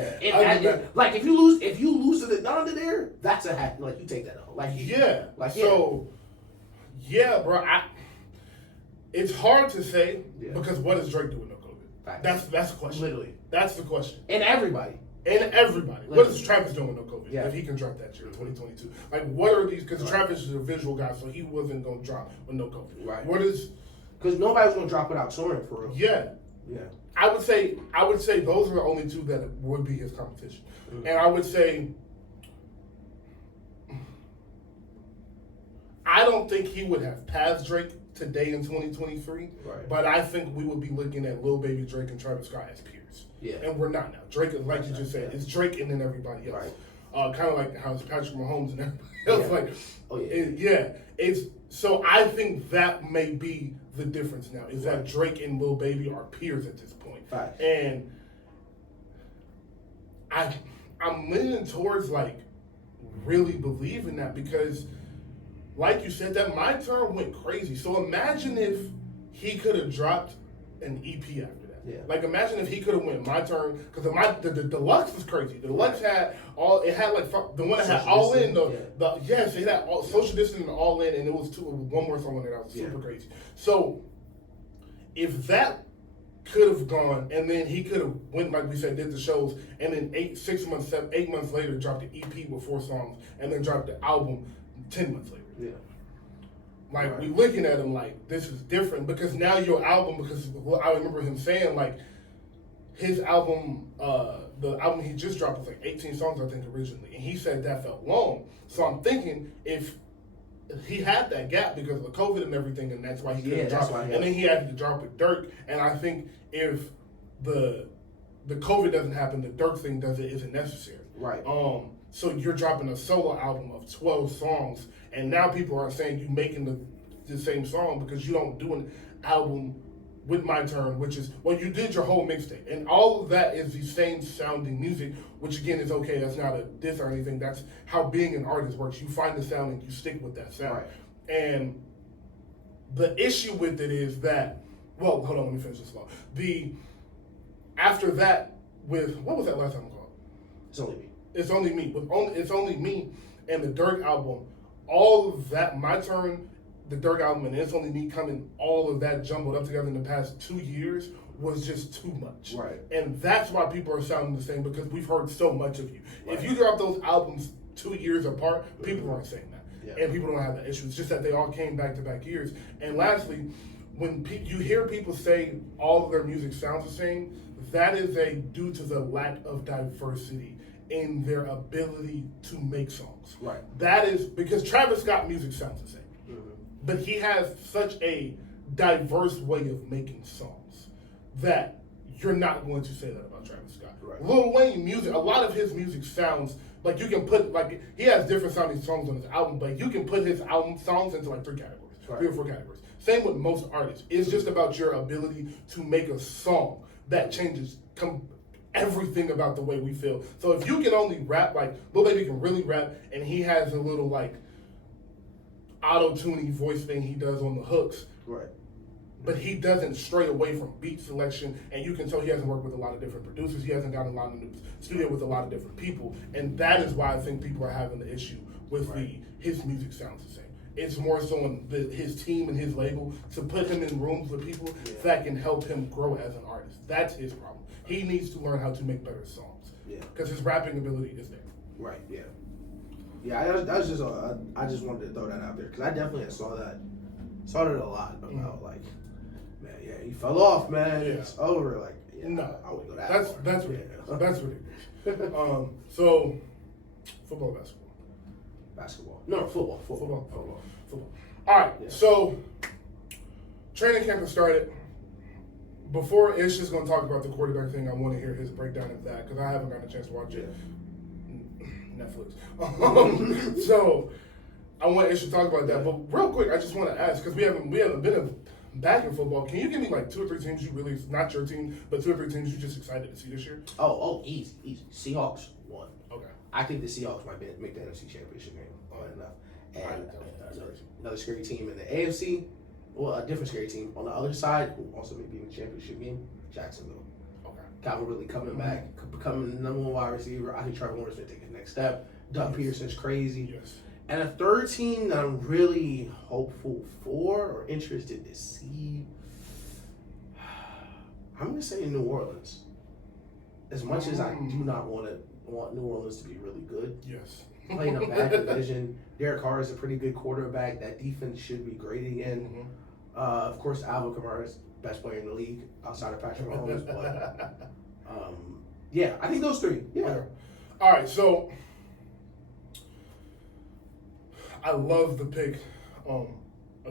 like if you lose to the Donda there, that's a hack. Like you take that out. Bro. It's hard to say because what is Drake doing with no COVID? That's the question. Literally, that's the question. And everybody. Literally. What is Travis doing with no COVID? If he can drop that year, 2022. Like, what are these? Because Travis is a visual guy, so he wasn't gonna drop with no COVID. Right. What is? Because nobody's gonna drop without touring for real. Yeah. I would say those are the only two that would be his competition. And I would say I don't think he would have passed Drake today in 2023. Right. But I think we would be looking at Lil Baby, Drake, and Travis Scott as peers. Yeah. And we're not now. Drake is, like you just said, it's Drake and then everybody else. Right. Kind of like how it's Patrick Mahomes and everybody else. It's so I think that may be the difference now is that Drake and Lil Baby are peers at this point. Right. And I'm leaning towards like really believing that because, like you said, that My Turn went crazy. So imagine if he could have dropped an EP after that. Yeah. Like imagine if he could have went My Turn because the deluxe was crazy. The deluxe had all. It had like the one that had All In. It had all, Social Distancing and All In, and it was one more song on there that was super crazy. So if that could have gone, and then he could have went, like we said, did the shows, and then 8 months later dropped the EP with 4 songs, and then dropped the album 10 months later. Yeah. Like, we looking at him like, this is different, because now your album, because I remember him saying, like, his album, the album he just dropped was like 18 songs, I think, originally, and he said that felt long. So I'm thinking, if he had that gap because of the COVID and everything, and that's why he couldn't drop it. And then he had to drop with Dirk, and I think if the COVID doesn't happen, the Dirk thing isn't necessary. Right. So you're dropping a solo album of 12 songs, and now people are saying you making the same song because you don't do an album with My Turn, which is, well, you did your whole mixtape, and all of that is the same sounding music, which again is okay. That's not a diss or anything. That's how being an artist works. You find the sound and you stick with that sound. Right. And the issue with it is that, well, hold on, let me finish this thought. After that, with, what was that last album called? It's Only Me. It's Only Me. It's Only Me and the Dirk album, all of that, My Turn, the Dirk album and It's Only Me coming, all of that jumbled up together in the past 2 years was just too much. Right. And that's why people are sounding the same, because we've heard so much of you. Right. If you drop those albums 2 years apart, people aren't saying that. Yeah. And people don't have that issue. It's just that they all came back-to-back years. And lastly, when you hear people say all of their music sounds the same, that is due to the lack of diversity in their ability to make songs. Right. That is because Travis Scott music sounds the same. But he has such a diverse way of making songs that you're not going to say that about Travis Scott. Right. Lil Wayne music, a lot of his music sounds like you can put, like, he has different sounding songs on his album, but you can put his album songs into like 3 categories, right. 3 or 4 categories. Same with most artists. It's just about your ability to make a song that changes everything about the way we feel. So if you can only rap, like Lil Baby can really rap, and he has a little like auto-tuning voice thing he does on the hooks. Right. But he doesn't stray away from beat selection, and you can tell he hasn't worked with a lot of different producers. He hasn't gotten a lot in the studio with a lot of different people, and that is why I think people are having the issue with his music sounds the same. It's more so on his team and his label to put him in rooms with people that can help him grow as an artist. That's his problem. He needs to learn how to make better songs. Yeah. Because his rapping ability is there. Right. Yeah. Yeah. I just wanted to throw that out there because I definitely saw that a lot about like, man, yeah, he fell off, man. Yeah. It's over. Like, yeah, no, I wouldn't go that that's far. that's ridiculous. That's ridiculous. So, football, basketball. No, football. All right, so training camp has started. Before Ish is going to talk about the quarterback thing, I want to hear his breakdown of that because I haven't gotten a chance to watch it. Netflix. So I want Ish to talk about that. But real quick, I just want to ask because we haven't been back in football. Can you give me like 2 or 3 teams you really, not your team, but 2 or 3 teams you're just excited to see this year? Oh, easy. Seahawks won. Okay. I think the Seahawks might make the NFC Championship game. Enough. And another scary team in the AFC. Well, a different scary team on the other side who also may be in the championship game. Jacksonville. Okay. Calvin Ridley coming back, becoming the number 1 wide receiver. I think Trevor Lawrence will take the next step. Doug Peterson's crazy. Yes. And a third team that I'm really hopeful for or interested to see, I'm going to say New Orleans. As much as I do not want New Orleans to be really good. Yes. Playing a bad division. Derek Carr is a pretty good quarterback. That defense should be great again. Of course, Alvin Kamara is the best player in the league outside of Patrick Mahomes. But yeah, I think those 3. Yeah. Okay. All right, so I love the pick of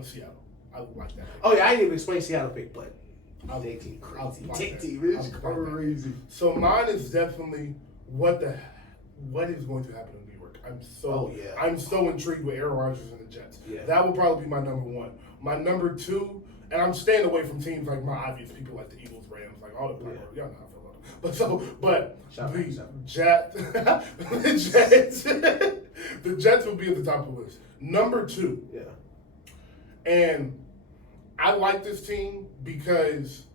Seattle. I like that. Oh yeah, I didn't even explain Seattle pick, but Take team crazy. Take team is crazy. So mine is definitely what is going to happen in New York. I'm so intrigued with Aaron Rodgers and the Jets. Yeah. That will probably be my number 1. My number 2, and I'm staying away from teams like my obvious people like the Eagles, Rams, like all the y'all know how I feel about them. But the Jets will be at the top of the list. Number 2. Yeah. And I like this team because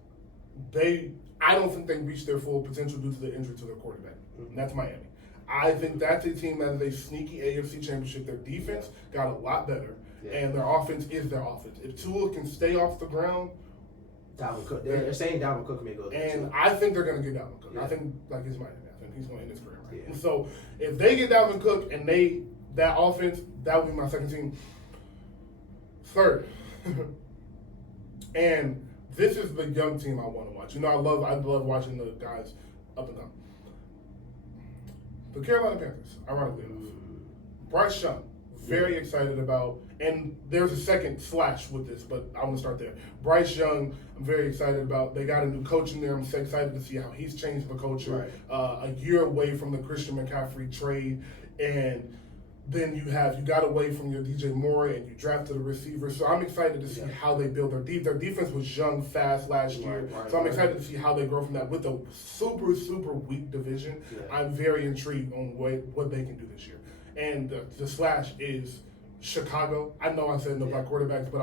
I don't think they reached their full potential due to the injury to their quarterback. And that's Miami. I think that's a team that is a sneaky AFC championship. Their defense got a lot better, and their offense is their offense. If Tua can stay off the ground, Dalvin Cook. They're saying Dalvin Cook may go there. And I think they're going to get Dalvin Cook. Yeah. I think like his Miami. I think he's going to end his career right. Yeah. So if they get Dalvin Cook and that offense, that would be my second team. Third. And this is the young team I want to watch. You know, I love watching the guys up and down. The Carolina Panthers, ironically enough. Bryce Young, very excited about, and there's a second slash with this, but I want to start there. Bryce Young, I'm very excited about. They got a new coach in there. I'm so excited to see how he's changed the culture. Right. A year away from the Christian McCaffrey trade, and then you got away from your DJ Moore and you drafted a receiver. So I'm excited to see how they build their defense. Their defense was young, fast last year. So I'm excited to see how they grow from that. With a super, super weak division, I'm very intrigued on what they can do this year. And the slash is Chicago. I know I said no black quarterbacks, but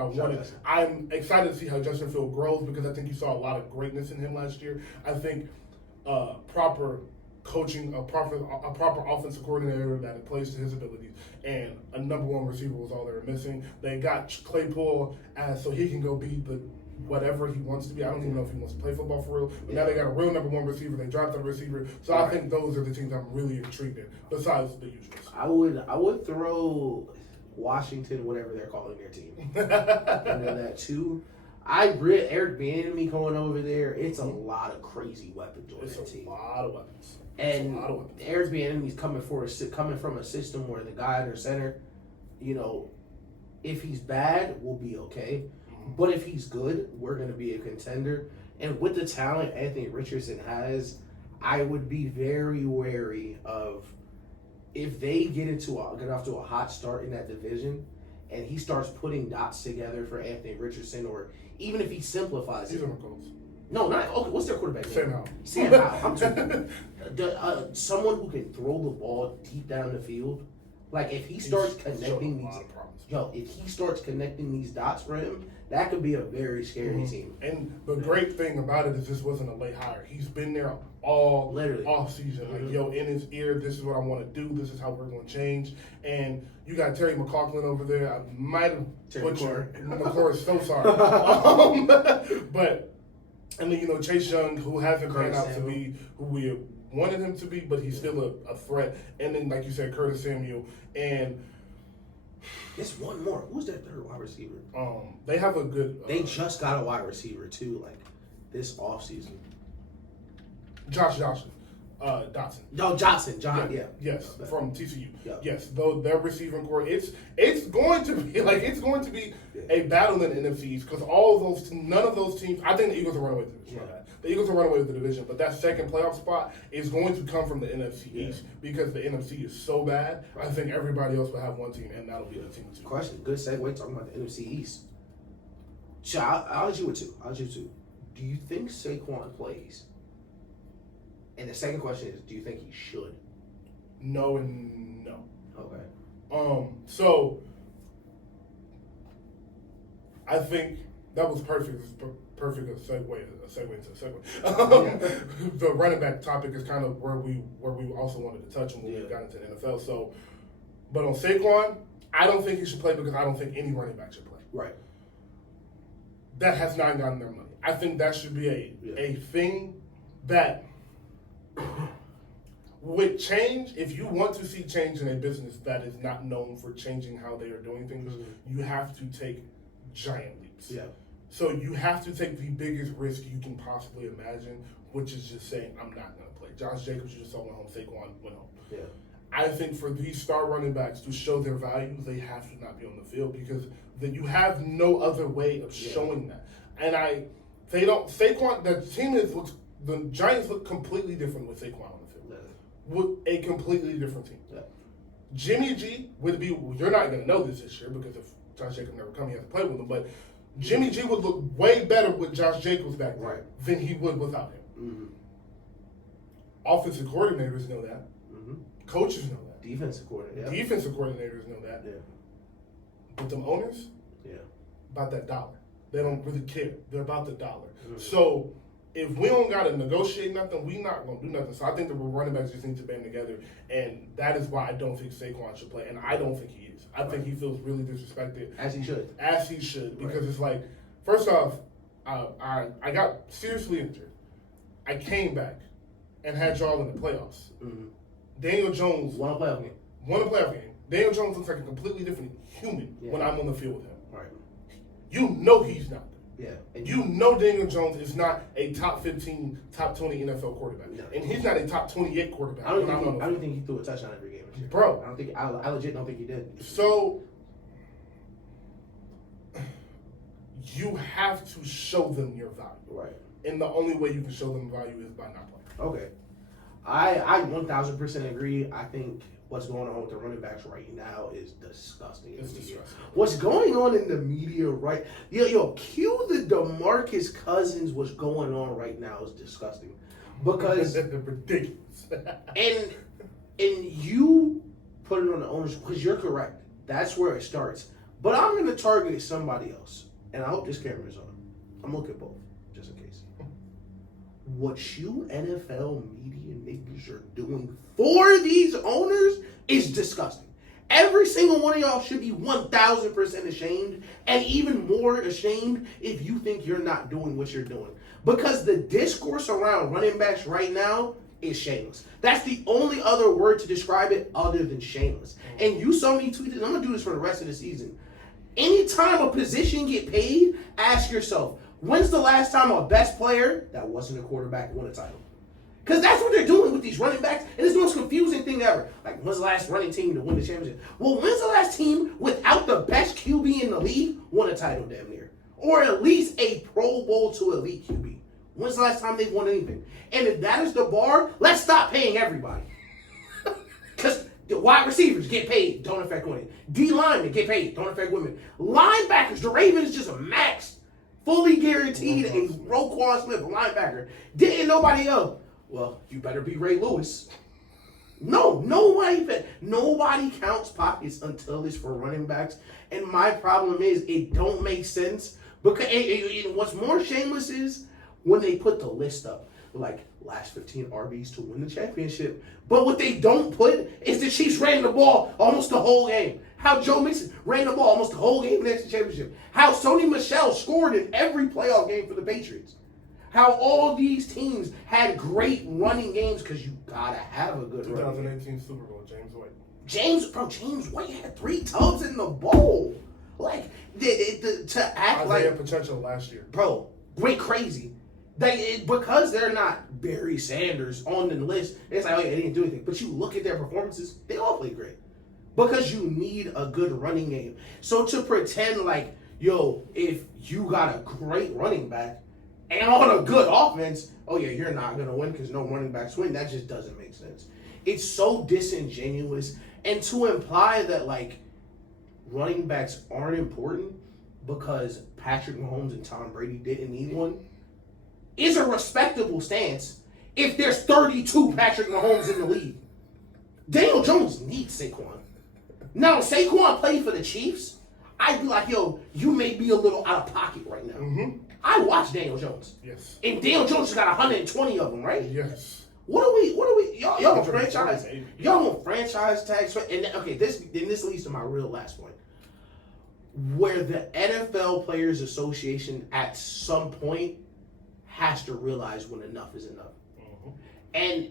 I'm excited to see how Justin Fields grows because I think you saw a lot of greatness in him last year. I think proper coaching a proper offensive coordinator that plays to his abilities, and a number one receiver was all they were missing. They got Claypool so he can go be the whatever he wants to be. I don't even know if he wants to play football for real. But now they got a real number one receiver. They dropped a receiver. So I think those are the teams I'm really intrigued in, besides the usuals. I would throw Washington, whatever they're calling their team. And then that too. Eric Bieniemy going over there. It's a lot of crazy weapons on that team. It's a lot of weapons. And Eric Bieniemy's coming from a system where the guy under center, if he's bad, we'll be okay. But if he's good, we're going to be a contender. And with the talent Anthony Richardson has, I would be very wary of if they get off to a hot start in that division, and he starts putting dots together for Anthony Richardson, or even if he simplifies He's it. on the Colts. No, not okay. What's their quarterback name? Sam Howell. I'm talking someone who can throw the ball deep down the field. Like if he starts connecting these dots for him, that could be a very scary team. And the great thing about it is this wasn't a late hire. He's been there all off season. Like, in his ear, this is what I want to do. This is how we're going to change. And you got Terry McLaughlin over there. I might have butchered McClure. So sorry. And then, Chase Young, who hasn't turned out to be who we wanted him to be, but he's still a threat. And then, like you said, Curtis Samuel. And there's one more. Who's that third wide receiver? They have a good. They just got a wide receiver too, like this offseason. Josh Dotson. No, Johnson. Yeah. Yes, from TCU. Yeah. Yes, though their receiving core, it's going to be a battle in the NFC East because none of those teams. I think the Eagles will run away with the division. Yeah. The Eagles will run away with the division, but that second playoff spot is going to come from the NFC East because the NFC is so bad. Right. I think everybody else will have one team, and that'll be the team too. Question. Good segue talking about the NFC East. I'll let you with two. Do you think Saquon plays? And the second question is, do you think he should? No and no. Okay. So I think that was perfect. A segue into a segue. The running back topic is kind of where we also wanted to touch when we got into the NFL. So, but on Saquon, I don't think he should play because I don't think any running back should play. Right. That has not gotten their money. I think that should be a thing that would change. If you want to see change in a business that is not known for changing how they are doing things, you have to take giant leaps. Yeah. So you have to take the biggest risk you can possibly imagine, which is just saying, I'm not going to play. Josh Jacobs just went home. Saquon went home. Yeah. I think for these star running backs to show their value, they have to not be on the field because then you have no other way of showing that. And Saquon, the Giants look completely different with Saquon on the field. Yeah. With a completely different team. Yeah. Jimmy G would be, you're not going to know this year because if Josh Jacobs never come, he has to play with him, but Jimmy G would look way better with Josh Jacobs back there than he would without him. Mm-hmm. Offensive coordinators know that. Mm-hmm. Coaches know that. Defensive coordinators. Defensive coordinators know that. Yeah. But them owners, about that dollar. They don't really care. They're about the dollar. Mm-hmm. So if we don't got to negotiate nothing, we not going to do nothing. So I think the running backs just need to band together, and that is why I don't think Saquon should play, and I don't think he is. I think he feels really disrespected. As he should. Because it's like, first off, I got seriously injured. I came back and had y'all in the playoffs. Mm-hmm. Daniel Jones won a playoff game. Daniel Jones looks like a completely different human when I'm on the field with him. Right. You know he's not. Yeah. And you know Daniel Jones is not a top 15, top 20 NFL quarterback. No. And he's not a top 28 quarterback. I don't think he threw a touchdown every game. Bro. I legit don't think he did. So you have to show them your value. Right. And the only way you can show them value is by not playing. Okay. I 1,000% agree. I think what's going on with the running backs right now is disgusting. It's disgusting. What's going on in the media right... cue the DeMarcus Cousins what's going on right now is disgusting. Because... They're ridiculous. and you put it on the owners because you're correct. That's where it starts. But I'm going to target somebody else. And I hope this camera is on. I'm looking at both, just in case. what you NFL media niggas are doing for these owners is disgusting. Every single one of y'all should be 1,000% ashamed, and even more ashamed if you think you're not doing what you're doing. Because the discourse around running backs right now is shameless. That's the only other word to describe it other than shameless. And you saw me tweet it. I'm going to do this for the rest of the season. Anytime a position get paid, ask yourself, when's the last time a best player that wasn't a quarterback won a title? Because that's what they're doing with these running backs, and it's the most confusing thing ever. Like, when's the last running team to win the championship? Well, when's the last team without the best QB in the league won a title damn near? Or at least a Pro Bowl to elite QB? When's the last time they've won anything? And if that is the bar, let's stop paying everybody. Because the wide receivers get paid, don't affect winning. D linemen get paid, don't affect women. Linebackers, the Ravens just maxed, fully guaranteed a Roquan Smith linebacker. Didn't nobody else. Well, you better be Ray Lewis. No, nobody counts pockets until it's for running backs. And my problem is it don't make sense. Because and what's more shameless is when they put the list up, like last 15 RBs to win the championship. But what they don't put is the Chiefs ran the ball almost the whole game. How Joe Mixon ran the ball almost the whole game next to the championship. How Sony Michel scored in every playoff game for the Patriots. How all these teams had great running games because you gotta have a good 2018 Super Bowl, James White. James White had 3 tubs in the bowl. Like to act Isaiah like potential last year. Bro, went crazy. Because they're not Barry Sanders on the list, it's like, oh yeah, they didn't do anything. But you look at their performances, they all played great. Because you need a good running game. So to pretend like, yo, if you got a great running back and on a good offense, oh yeah, you're not going to win because no running backs win, that just doesn't make sense. It's so disingenuous. And to imply that, like, running backs aren't important because Patrick Mahomes and Tom Brady didn't need one is a respectable stance if there's 32 Patrick Mahomes in the league. Daniel Jones needs Saquon. Now, if Saquon played for the Chiefs, I'd be like, yo, you may be a little out of pocket right now. Mm-hmm. I watch Daniel Jones. Yes. And Daniel Jones just got 120 of them, right? Yes. What do we, y'all want franchise? Y'all want franchise tags? And okay, this leads to my real last point. Where the NFL Players Association at some point has to realize when enough is enough. Mm-hmm. And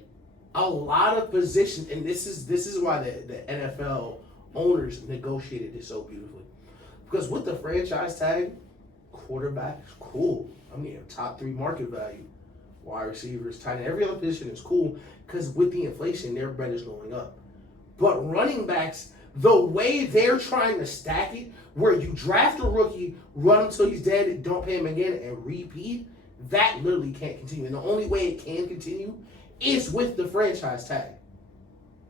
a lot of positions, and this is why the NFL owners negotiated this so beautifully. Because with the franchise tag, quarterbacks, cool. I'm getting top 3 market value. Wide receivers, tight end, every other position is cool because with the inflation, their bread is going up. But running backs, the way they're trying to stack it, where you draft a rookie, run him till he's dead, don't pay him again, and repeat, that literally can't continue. And the only way it can continue is with the franchise tag.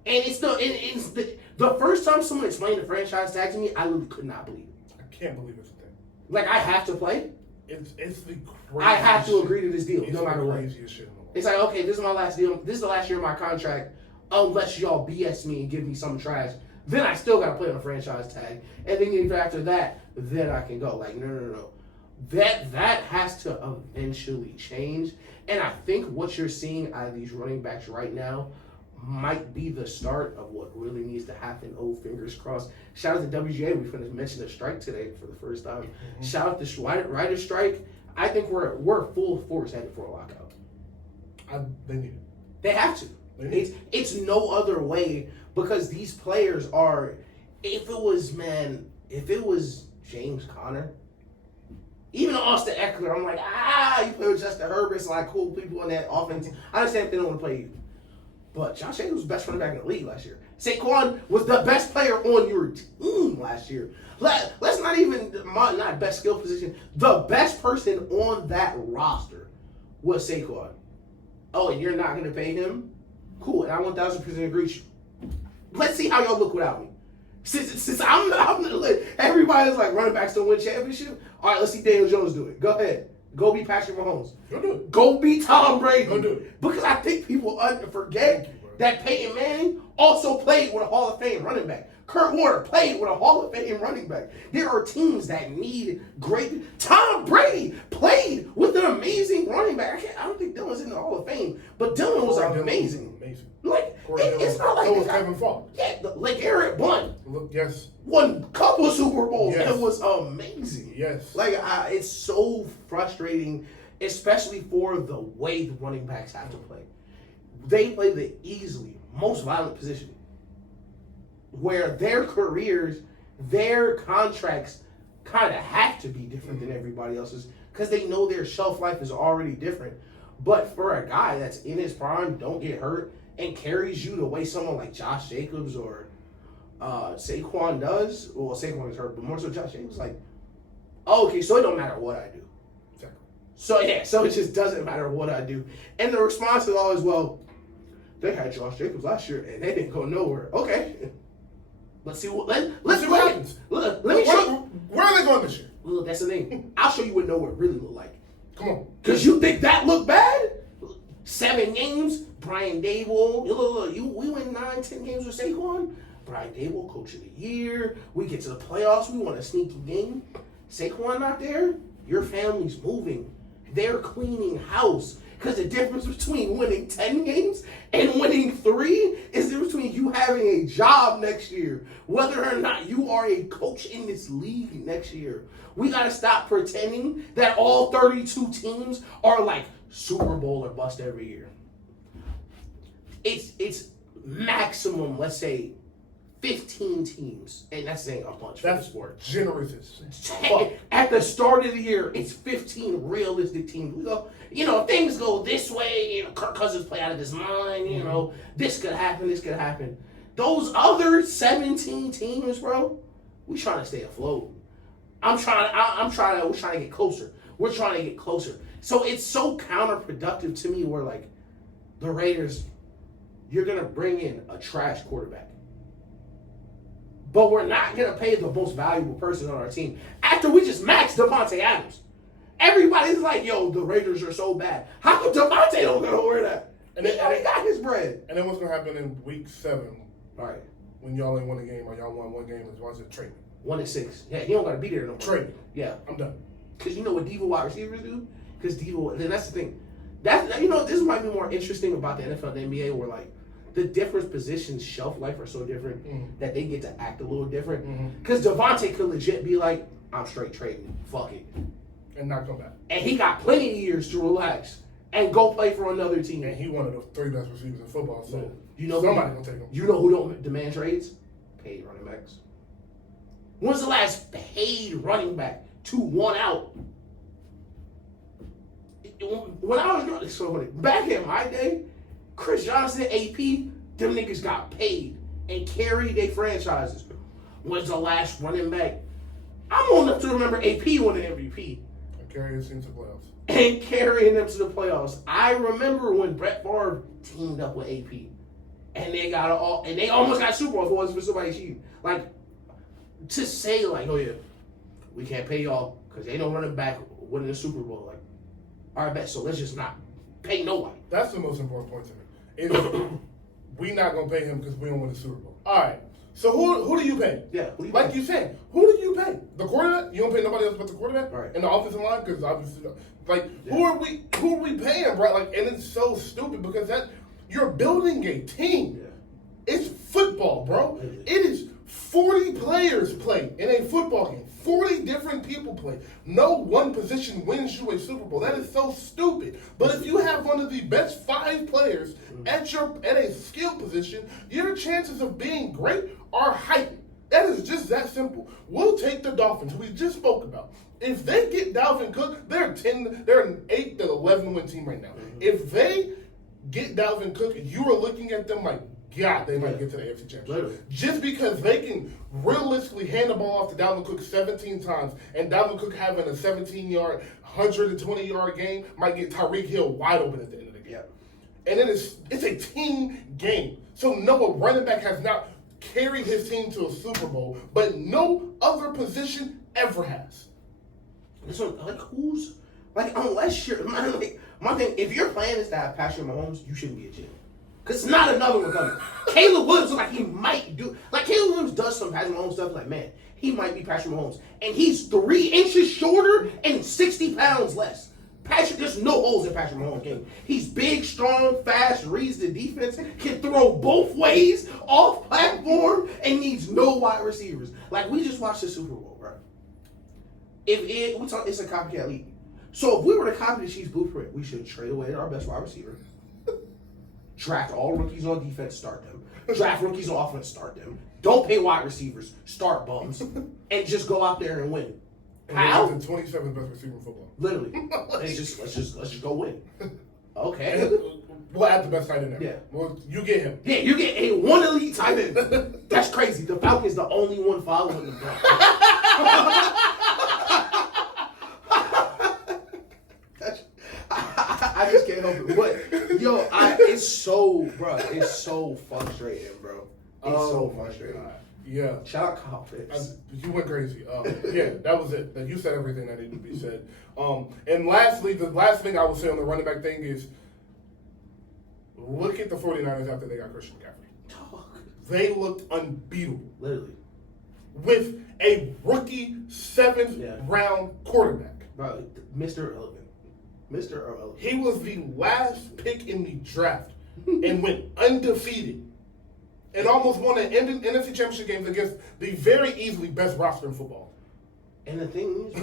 And it's the first time someone explained the franchise tag to me, I literally could not believe it. I can't believe it's a thing. Like, I have to play. It's the craziest I have to agree to this deal, it's no matter what. It's like, okay, this is my last deal. This is the last year of my contract. Unless y'all BS me and give me some trash, then I still got to play on a franchise tag. And then even after that, then I can go. Like, no. That has to eventually change. And I think what you're seeing out of these running backs right now might be the start of what really needs to happen. Oh, fingers crossed. Shout out to WGA. We're going to mention a strike today for the first time. Mm-hmm. Shout out to writer's strike. I think we're full force headed for a lockout. They need it. They have to. It's no other way because these players are. If it was James Conner, even Austin Eckler, I'm like, you play with Justin Herbert, it's like cool people in that offense. I understand if they don't want to play you. But Josh Jacobs was the best running back in the league last year. Saquon was the best player on your team last year. Let's not even, not best skill position, the best person on that roster was Saquon. Oh, and you're not going to pay him? Cool, and I 1,000% agree with you. Let's see how y'all look without me. Since I'm everybody's like running backs to win championship. All right, let's see Daniel Jones do it. Go ahead. Go be Patrick Mahomes. Go do it. Go be Tom Brady. Go do it. Because I think people forget that Peyton Manning also played with a Hall of Fame running back. Kurt Warner played with a Hall of Fame running back. There are teams that need great. Tom Brady played with an amazing running back. I don't think Dylan's in the Hall of Fame, but Dylan was amazing. Like, it's not like so was Kevin Falk. Yeah, like Eric Blunt. Yes. Won a couple of Super Bowls. Yes. It was amazing. Yes. Like, it's so frustrating, especially for the way the running backs have to play. They play the easily most violent position, where their careers, their contracts kind of have to be different than everybody else's because they know their shelf life is already different. But for a guy that's in his prime, don't get hurt, and carries you the way someone like Josh Jacobs or Saquon does, well, Saquon is hurt, but more so Josh Jacobs, like, oh, okay, so it don't matter what I do. Exactly. So it just doesn't matter what I do. And the response is always, well, they had Josh Jacobs last year and they didn't go nowhere. Okay. Let's see what let's see what happens. Let me show you. Where are they going this year? Look, that's the thing. I'll show you what nowhere really look like. Come on. Because you think that looked bad? 7 games, Brian Dable. Look, we win 9-10 games with Saquon. Brian Dable, coach of the year. We get to the playoffs. We won a sneaky game. Saquon not there. Your family's moving. They're cleaning house. Because the difference between winning 10 games and winning 3 is the difference between you having a job next year, whether or not you are a coach in this league next year. We got to stop pretending that all 32 teams are like Super Bowl or bust every year. It's maximum, let's say, 15 teams, and that's saying a bunch. That's sport. Generous. At the start of the year, it's 15 realistic teams. We go, if things go this way, Kirk Cousins play out of his mind, this could happen. Those other 17 teams, bro, we trying to stay afloat. We're trying to get closer. We're trying to get closer. So it's so counterproductive to me where, like, the Raiders, you're going to bring in a trash quarterback. But we're not going to pay the most valuable person on our team after we just maxed Devontae Adams. Everybody's like, yo, the Raiders are so bad. How come Devontae don't going to wear that? And he already got his bread. And then what's going to happen in week 7? All right. When y'all ain't won a game or y'all won one game, is why is it trade? 1-6. Yeah, he don't got to be there no more. Trade. Yeah. I'm done. Because you know what diva wide receivers do? Because that's the thing. This might be more interesting about the NFL and the NBA where, like, the different positions' shelf life are so different that they get to act a little different. Because Devontae could legit be like, I'm straight trading. Fuck it. And not come back. And he got plenty of years to relax and go play for another team. And he one of the 3 best receivers in football, so somebody gonna take him. You know who don't demand trades? Paid running backs. When's the last paid running back to 1 out? When I was growing, so back in my day, Chris Johnson, AP, them niggas got paid and carried their franchises. When's the last running back? I'm old enough to remember AP winning MVP. And carrying us into the playoffs. And carrying them to the playoffs. I remember when Brett Favre teamed up with AP. And they almost got Super Bowl if it wasn't for somebody cheating. Like, to say, like, oh yeah, we can't pay y'all because they don't run it back winning the Super Bowl. Like, all right, bet, so let's just not pay nobody. That's the most important point to me. Is we not going to pay him because we don't win the Super Bowl. All right. So who do you pay? Yeah, who do you like pay? you said, who do you pay? The quarterback? You don't pay nobody else but the quarterback? Right. And the offensive line? Because obviously, who are we paying, bro? Like, and it's so stupid because you're building a team. Yeah. It's football, bro. It is 40 players play in a football game. 40 different people play. No one position wins you a Super Bowl. That is so stupid. But if you have one of the best 5 players at a skill position, your chances of being great are heightened. That is just that simple. We'll take the Dolphins, who we just spoke about. If they get Dalvin Cook, they're an 8 to 11 win team right now. If they get Dalvin Cook, you are looking at them like, God, they might get to the AFC Championship. Literally. Just because they can realistically hand the ball off to Dalvin Cook 17 times, and Dalvin Cook having a 17-yard, 120-yard game might get Tyreek Hill wide open at the end of the game. Yeah. And it's a team game. So no running back has not carried his team to a Super Bowl, but no other position ever has. So, unless you're, my thing, if your plan is to have Patrick Mahomes, you shouldn't be a GM. Because not another one coming. Caleb Williams looks like he might do. Like, Caleb Williams does some Patrick Mahomes stuff, like, man, he might be Patrick Mahomes. And he's 3 inches shorter and 60 pounds less. There's no holes in Patrick Mahomes' game. He's big, strong, fast, reads the defense, can throw both ways, off platform, and needs no wide receivers. Like, we just watched the Super Bowl, bro. It's a copycat league. So if we were to copy the Chiefs blueprint, we should trade away our best wide receiver. Draft all rookies on defense, start them. Draft rookies on offense, start them. Don't pay wide receivers, start bums, and just go out there and win. How? The 27th best receiver in football. Literally. let's just go win. Okay. We'll add the best tight end there. Yeah. Well, you get him. Yeah, you get a one elite tight end. That's crazy. The Falcons the only one following the Broncos. I just can't help it. But yo, it's so frustrating, bro. It's so frustrating. Yeah. Shout out Kyle Pitts. You went crazy. Yeah, that was it. You said everything that needed to be said. And lastly, the last thing I will say on the running back thing is, look at the 49ers after they got Christian McCaffrey. They looked unbeatable. Literally. With a rookie 7th round quarterback. Bro, Mr. Irrelevant. Mr. Irrelevant. He was the last pick in the draft and went undefeated. And almost won an NFC Championship games against the very easily best roster in football. And the thing is,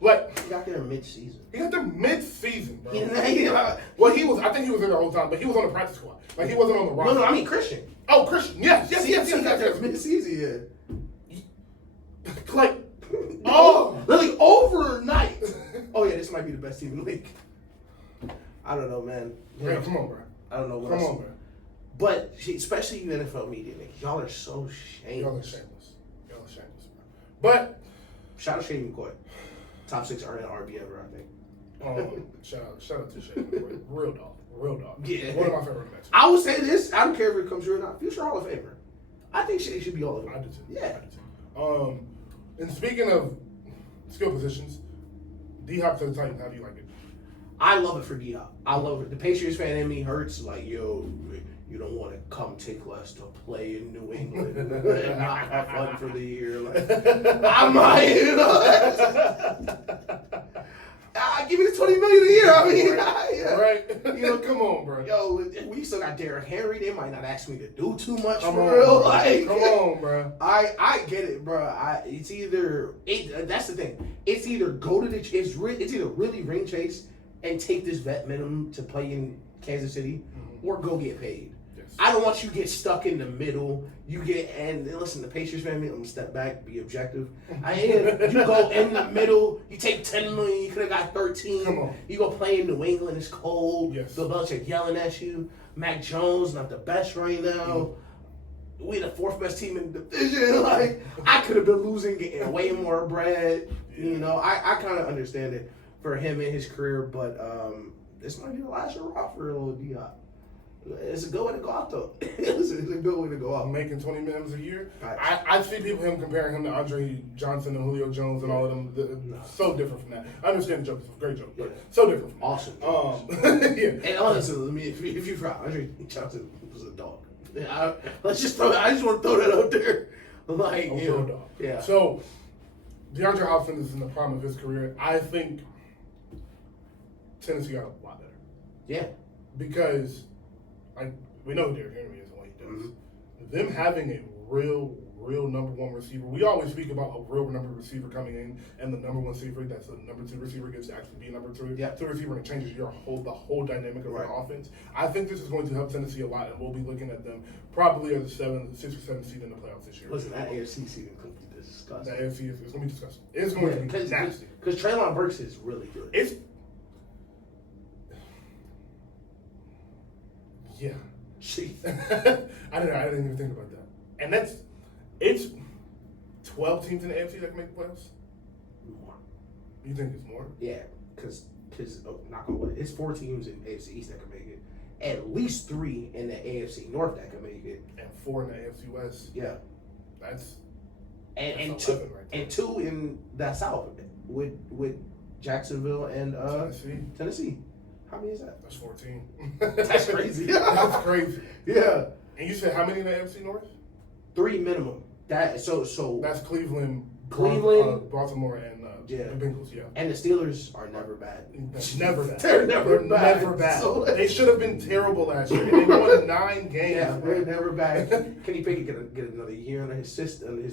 bro, he got there mid-season. He got there mid-season, bro. Well, I think he was there the whole time, but he was on the practice squad. Like, he wasn't on the roster. No, I mean Christian. Oh, Christian. Yes. He got there mid-season, Like, literally overnight. Oh, yeah, this might be the best team in the league. I don't know, man. Yeah, come on, bro. I don't know what Come on, bro. But especially you NFL media, nigga, y'all are so shameless. Y'all are shameless, bro. But shout out Shane McCoy, top 6 earning RB ever, I think. Shout out to Shane McCoy, real dog. Yeah, one of my favorite matches. I will say this: I don't care if it comes true or not. Future Hall of Famer. I think Shane should be all of them. I do too. Yeah. I do too. And speaking of skill positions, D-Hop to the Titans. How do you like it? I love it for D-Hop. I love it. The Patriots fan in me hurts. Like, yo, you don't want to come take less to play in New England and not have fun for the year. Like, I'm not, give me the $20 million a year. I mean, right? Come on, bro. Yo, we still got Derrick Henry. They might not ask me to do too much come for on, real. Bro. Like, come on, bro. I get it, bro. It's either that's the thing. It's either go to it's either really ring chase and take this vet minimum to play in Kansas City, or go get paid. Yes. I don't want you to get stuck in the middle. And listen, the Patriots fan, I'm gonna step back, be objective. You go in the middle, you take $10 million, you could have got 13. Come on. You go play in New England, it's cold. Yes. Bill Belichick yelling at you. Mac Jones not the best right now. We the 4th best team in the division. Like, I could have been losing, getting way more bread. Yeah. You know, I kind of understand it for him in his career, but this might be the last hurrah for a little D-Hop. It's a good way to go out, though. It's a good way to go out. Making $20 million a year. Right. I see people comparing him to Andre Johnson and Julio Jones and all of them. So different from that. I understand the joke. It's a great joke, but so different from awesome. Yeah. And honestly, if you forgot, Andre Johnson was a dog. I just want to throw that out there. Like, dog. Yeah. So, DeAndre Hopkins is in the prime of his career. I think Tennessee got a lot better. Yeah. Because we know who Derrick Henry is and what he does. Mm-hmm. Them having a real number 1 receiver. We always speak about a real number receiver coming in, and the number 1 receiver, that's the number 2 receiver, gets to actually be a number 2 receiver, and it changes the whole dynamic of the offense. I think this is going to help Tennessee a lot, and we'll be looking at them probably as a 6 or 7 seed in the playoffs this year. Listen, that AFC season could be disgusting. That AFC is going to be disgusting. It's going to be nasty. Because Treylon Burks is really good. Yeah. Jeez. I didn't even think about that. And it's 12 teams in the AFC that can make the playoffs? More. You think it's more? Yeah, because knock on wood, it's 4 teams in AFC East that can make it. At least 3 in the AFC North that can make it. And 4 in the AFC West? Yeah. That's and 2 right and 2 in the South with Jacksonville and Tennessee. How many is that? That's 14. That's crazy. That's crazy. Yeah. And you said how many in the AFC North? 3 minimum. That's Cleveland, Baltimore, and the Bengals. Yeah, and the Steelers are never bad. Never bad. They're never bad. Never bad. So, they should have been terrible last year. They won 9 games. Yeah, they're never bad. Kenny Pickett get another year under his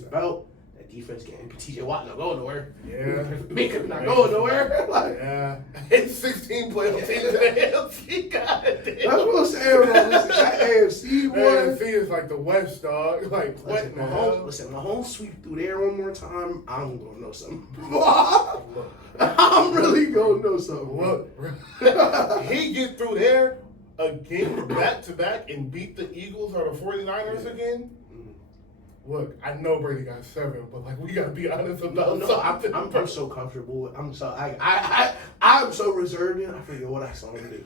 belt. That defense getting TJ Watt not going nowhere. Yeah, Minka not going nowhere. Yeah, it's 16 playoff teams in the AFC. That's what I'm saying, bro. Listen, that AFC boy. AFC is like the West, dog. Like what? Mahomes sweep through there one more time. I'm gonna know something. I'm really gonna know something. Look, he get through there again back to back and beat the Eagles or the 49ers again. Look, I know Brady got 7, but like we gotta be honest about something. I'm so comfortable. I'm so I'm so reserved. I forget what I saw him do.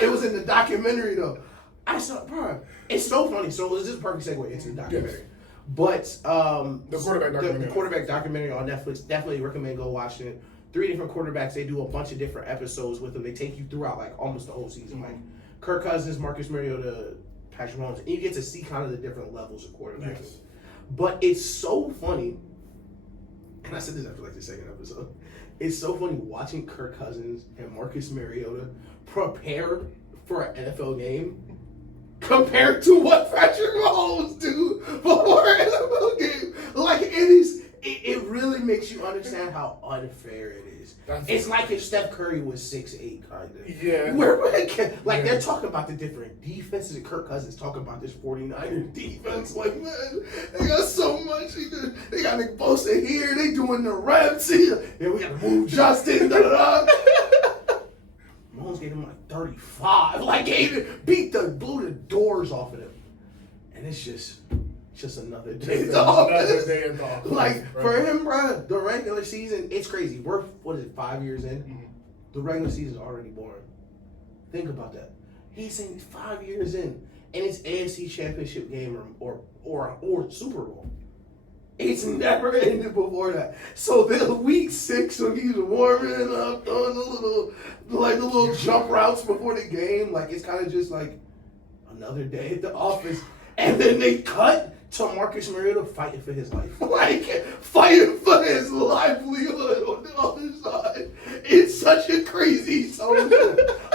It was in the documentary though. I saw, bro. It's so funny. So this is a perfect segue into the documentary. Yes. But the quarterback documentary on Netflix, definitely recommend go watch it. 3 different quarterbacks. They do a bunch of different episodes with them. They take you throughout like almost the whole season. Like Kirk Cousins, Marcus Mariota, Patrick Mahomes, and you get to see kind of the different levels of quarterbacks. Yes. But it's so funny, and I said this after like the second episode. It's so funny watching Kirk Cousins and Marcus Mariota prepare for an NFL game compared to what Patrick Mahomes do before an NFL game. Like it really makes you understand how unfair it is. It's like if Steph Curry was 6'8", kind of. Yeah. They're talking about the different defenses, and Kirk Cousins talking about this 49er defense. Like, man, they got so much. They got Nick Bosa here. They doing the reps here. Yeah, we got to move Justin. Mahomes gave him like 35. Like, blew the doors off of him. And it's just another day in the office. Like, for him, bro, the regular season, it's crazy. We're, 5 years in? Mm-hmm. The regular season's already boring. Think about that. He's saying 5 years in, and it's AFC Championship game or Super Bowl. It's never ended before that. So then week 6 when he's warming up, doing the little jump routes before the game, like it's kind of just like another day at the office. And then they cut to Marcus Mariota fighting for his life. Like, fighting for his livelihood on the other side. It's such a crazy song.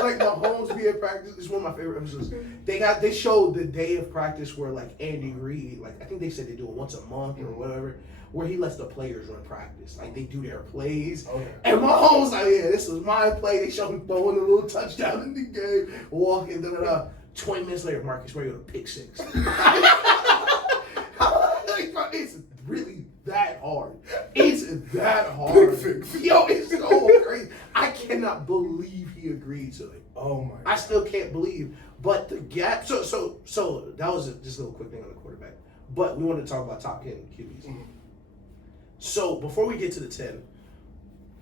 Like, Mahomes be at practice. It's one of my favorite episodes. They showed the day of practice where, like, Andy Reid, like, I think they said they do it once a month or whatever, where he lets the players run practice. Like, they do their plays. Okay. And Mahomes, like, yeah, this was my play. They showed him throwing a little touchdown in the game, walking, 20 minutes later, Marcus Mariota pick 6. It's really that hard. It's that hard. Yo, it's so crazy. I cannot believe he agreed to it. Oh my! I still can't believe. But the gap. So that was just a little quick thing on the quarterback. But we wanted to talk about top 10 QBs. Mm-hmm. So before we get to the 10,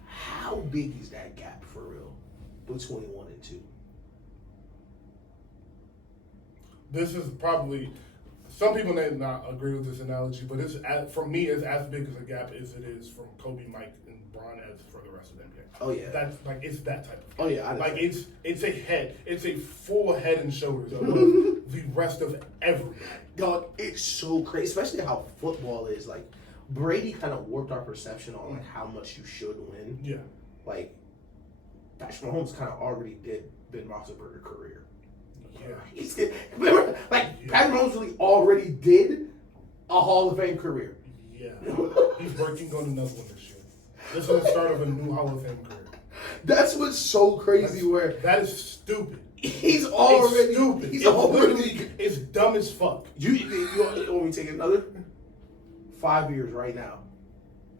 how big is that gap for real between 1 and 2? This is probably, some people may not agree with this analogy, but for me, it's as big as a gap as it is from Kobe, Mike, and Bron as for the rest of the NBA. Oh yeah, that's like it's that type of. Oh yeah, like it's a head, it's a full head and shoulders of the rest of everybody. Dog, it's so crazy, especially how football is. Like Brady kind of warped our perception on like how much you should win. Yeah, like Patrick Mahomes kind of already did Ben Roethlisberger's career. Yeah. Remember, Patrick Mahomes really already did a Hall of Fame career. Yeah. He's working on another one this year. This is the start of a new Hall of Fame career. That's what's so crazy. That is stupid. He's already stupid. It's dumb as fuck. You want me to take another 5 years right now?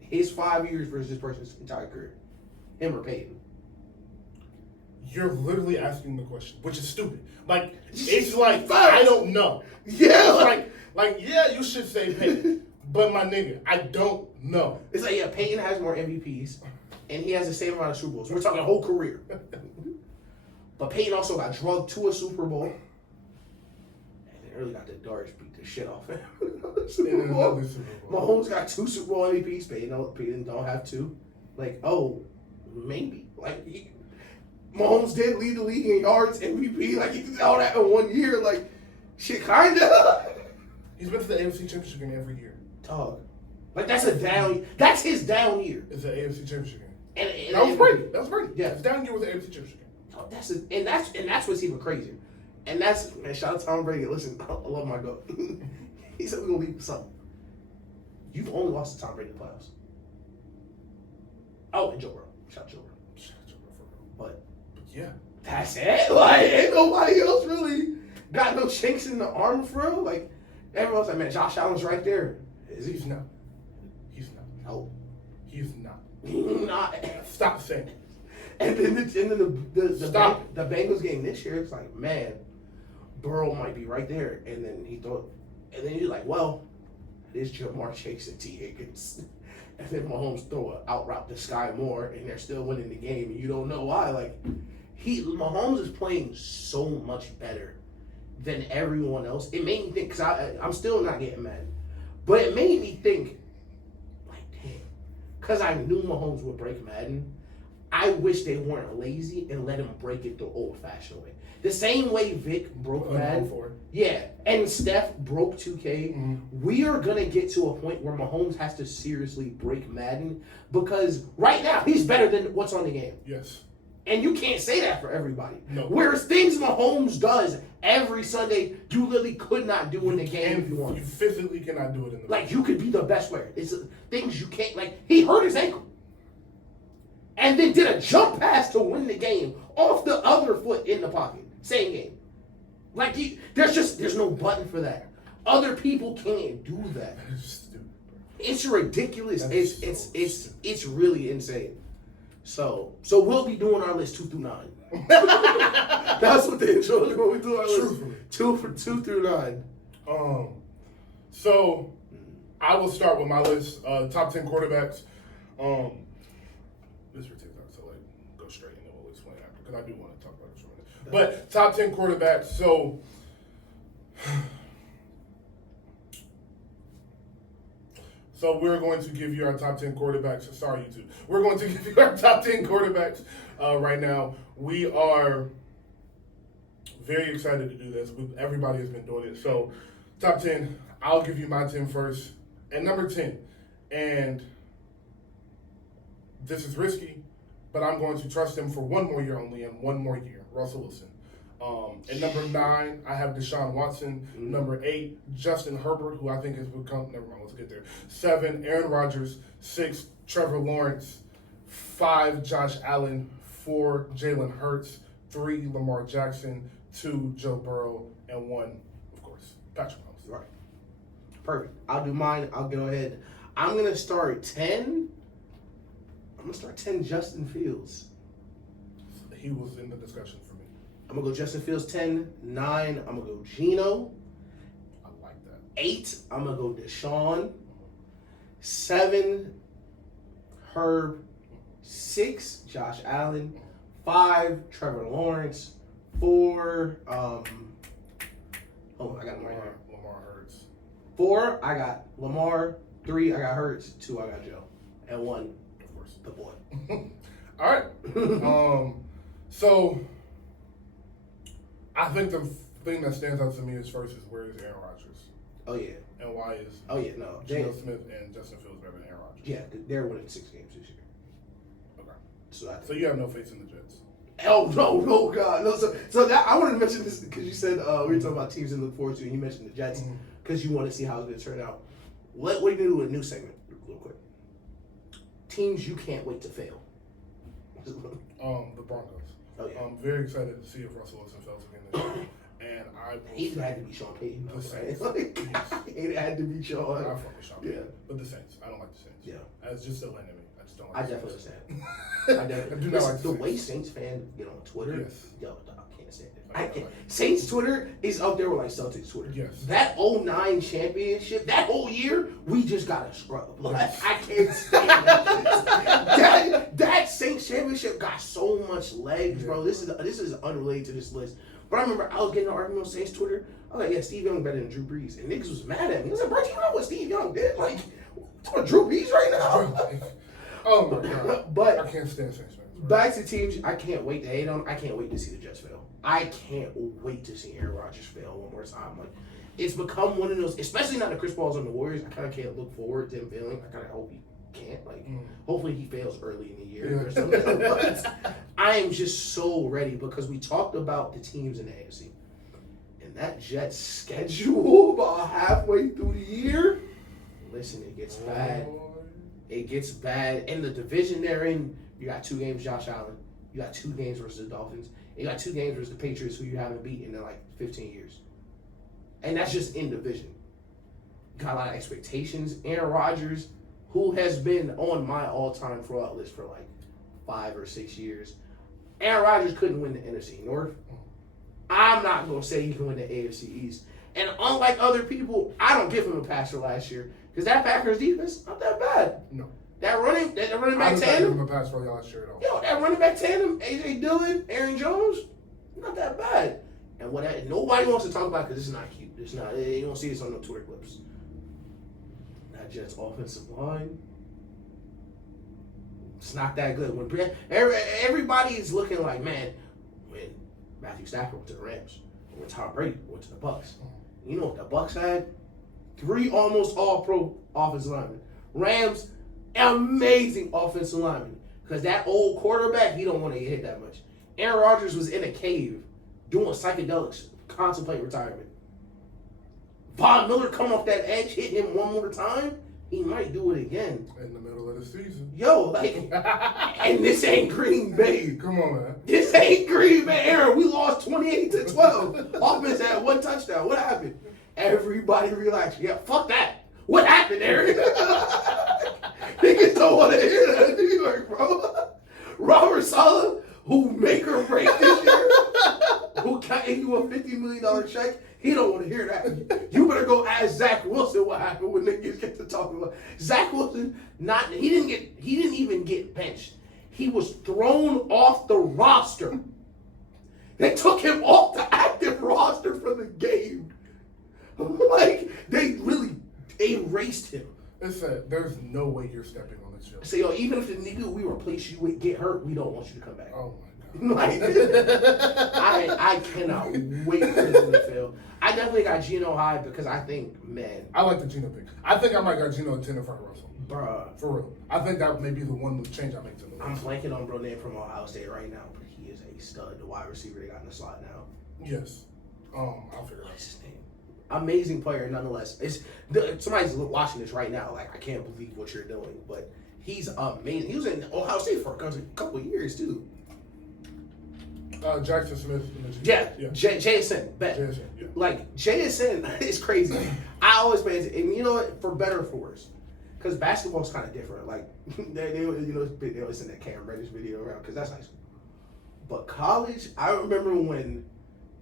His 5 years versus this person's entire career. Him or Peyton? You're literally asking the question, which is stupid. Like, it's like, I don't know. Yeah. Like, yeah, you should say Peyton. But my nigga, I don't know. It's like, yeah, Peyton has more MVPs, and he has the same amount of Super Bowls. We're talking whole career. But Peyton also got drugged to a Super Bowl. And then early got the darts beat the shit off him. Super Bowl. Mahomes got 2 Super Bowl MVPs. Peyton don't have 2. Like, oh, maybe. Like, Mahomes did lead the league in yards, MVP. Like, he did all that in 1 year. Like, shit, kinda. He's been to the AFC Championship game every year. Dog. Like, that's his down year. It's an AFC Championship game. And That was Brady. Yeah. His down year was the AFC Championship game. Oh, that's what's even crazier. And that's, man, shout out to Tom Brady. Listen, I love my GOAT. He said we're going to leave with something. You've only lost to Tom Brady in the playoffs. Oh, and Joe Burrow. Shout out Joe Burrow. But yeah. That's it. Like, ain't nobody else really got no chinks in the armor for real. Like, everyone's like, man, Josh Allen's right there. Is he? He's not. He's not. No. He's not. Not. Stop saying it. And then the Bengals game this year, it's like, man, Burrow might be right there. And then you're like, well, it is Jamar Chase and T. Higgins. And then Mahomes throw an out route to Sky Moore, and they're still winning the game, and you don't know why. Like, Mahomes is playing so much better than everyone else. It made me think, because I'm still not getting mad, but it made me think, like, damn, because I knew Mahomes would break Madden. I wish they weren't lazy and let him break it the old-fashioned way. The same way Vic broke Madden. Yeah, and Steph broke 2K. Mm-hmm. We are going to get to a point where Mahomes has to seriously break Madden because right now he's better than what's on the game. Yes. And you can't say that for everybody. No. Whereas things Mahomes does every Sunday, you literally could not do in the game if you want. You physically cannot do it in the Like, you could be the best player. It's things you can't, like, he hurt his ankle. And then did a jump pass to win the game off the other foot in the pocket. Same game. Like, there's no button for that. Other people can't do that. It's ridiculous. It's really insane. So we'll be doing our list 2 through 9. That's what the intro is when we do our list. 2 through 9. So I will start with my list. Top 10 quarterbacks. This is ridiculous. So go straight and then we'll explain after because I do want to talk about this for a minute. But top 10 quarterbacks. So we're going to give you our top 10 quarterbacks. Sorry, YouTube. We're going to give you our top 10 quarterbacks right now. We are very excited to do this. Everybody has been doing it. So top 10, I'll give you my 10 first. At number 10, and this is risky, but I'm going to trust him for one more year only and one more year. Russell Wilson. At number 9, I have Deshaun Watson. Mm-hmm. Number 8, Justin Herbert, who I think has become, never mind, let's get there. 7, Aaron Rodgers. 6, Trevor Lawrence. 5, Josh Allen. 4, Jalen Hurts. 3, Lamar Jackson. 2, Joe Burrow. And 1, of course, Patrick Mahomes. Right. Perfect. I'll do mine. I'll go ahead. I'm going to start 10. I'm going to start 10 Justin Fields. He was in the discussion for me. I'm going to go Justin Fields 10. 9, I'm going to go Geno. I like that. 8, I'm going to go Deshaun. 7, Herb. 6, Josh Allen. 5, Trevor Lawrence. 4, I got Lamar. Lamar Hurts. 4, I got Lamar. 3, I got Hurts. 2, I got Joe. And 1, of course, the boy. All right. So I think the thing that stands out to me is first is where is Aaron Rodgers? Oh yeah. And why is Geno Smith and Justin Fields better than Aaron Rodgers? Yeah, they're winning 6 games this year. Okay. So you have no faith in the Jets? Oh no, God, no. So that I wanted to mention this because you said we were talking about teams to look forward to, and you mentioned the Jets because you want to see how it's going to turn out. What are you going to do with a new segment, real quick? Teams you can't wait to fail. The Broncos. Oh yeah. I'm very excited to see if Russell Wilson fails again this year. And he had to be Sean Payton, though, right? Like, it had to be Sean. I fuck with Sean Payton. Yeah. But the Saints, I don't like the Saints. Yeah. It's just still enemy. I just don't like. I the definitely Saints. understand. I definitely. I do not like the way Saints fans get on Twitter. Yes. Yo, I can't stand it. I can't. Saints Twitter is up there with like Celtics Twitter. Yes. That 09 championship, that whole year, we just got to scrub. Like, I can't stand that. that Saints championship got so much legs, bro. This is unrelated to this list. But I remember I was getting an argument on Saints Twitter. I was like, yeah, Steve Young better than Drew Brees. And niggas was mad at me. I was like, bro, do you know what Steve Young did? Like, talking about Drew Brees right now? Oh my God. But I can't stand Saints fans. Back to teams I can't wait to hate on. I can't wait to see the Jets fail. I can't wait to see Aaron Rodgers fail one more time. Like, it's become one of those, especially now that Chris Paul's on the Warriors, I kind of can't look forward to him failing. I kind of hope he can't. Like, hopefully he fails early in the year or something. But I am just so ready because we talked about the teams in the AFC. And that Jets schedule about halfway through the year, listen, it gets bad. It gets bad. In the division they're in, you got 2 games Josh Allen. You got 2 games versus the Dolphins. You got 2 games versus the Patriots, who you haven't beaten in like 15 years. And that's just in division. Got a lot of expectations. Aaron Rodgers, who has been on my all-time fraud list for like 5 or 6 years. Aaron Rodgers couldn't win the NFC North. I'm not going to say he can win the AFC East. And unlike other people, I don't give him a pass for last year. Because that Packers defense, not that bad. No. That running back I don't give tandem. him a pass for y'all last year at all. Yo, that running back tandem, A.J. Dillon, Aaron Jones, not that bad. And nobody wants to talk about because it's not cute. It's not. You don't see this on no Twitter clips. That Jets offensive line, it's not that good. When everybody is looking like, man, when Matthew Stafford went to the Rams, when Tom Brady went to the Bucks, you know what the Bucks had? 3 almost all-pro offensive linemen. Rams, amazing offensive linemen. Because that old quarterback, he don't want to get hit that much. Aaron Rodgers was in a cave doing psychedelics, contemplating retirement. Von Miller come off that edge, hit him one more time, he might do it again. In the middle of the season. Yo, like, and this ain't Green Bay. Come on, man. This ain't Green Bay. Aaron, we lost 28-12. Offense had 1 touchdown. What happened? Everybody relax. Yeah, fuck that. What happened, Aaron? Niggas don't want to hear that in New York, bro. Robert Saleh, who make or break this year, who got you a $50 million check, he don't want to hear that. You better go ask Zach Wilson what happened when niggas get to talking about Zach Wilson. He didn't even get benched. He was thrown off the roster. They took him off the active roster for the game. Like, they really erased him. It said, there's no way you're stepping on this show. So, yo, even if the nigga we replace you with get hurt, we don't want you to come back. Oh, my God. Like, I cannot wait for them to fail. I definitely got Geno high because I think, man. I like the Geno pick. I think I might got Geno 10 in front of Russell. Bruh. For real. I think that may be the one change I make to the list. I'm blanking on bro name from Ohio State right now, but he is a stud. The wide receiver they got in the slot now. Yes. I'll figure it out. What's his name? Amazing player nonetheless. Somebody's watching this right now. Like, I can't believe what you're doing, but he's amazing. He was in Ohio State for a couple of years too. Jackson Smith. Yeah. JSN. Bet. JSN, yeah. Like, JSN is crazy. I always pay attention. And you know what? For better or for worse. Because basketball's kind of different. Like, they always send that Cam Reddish video around because that's high school. But college, I remember when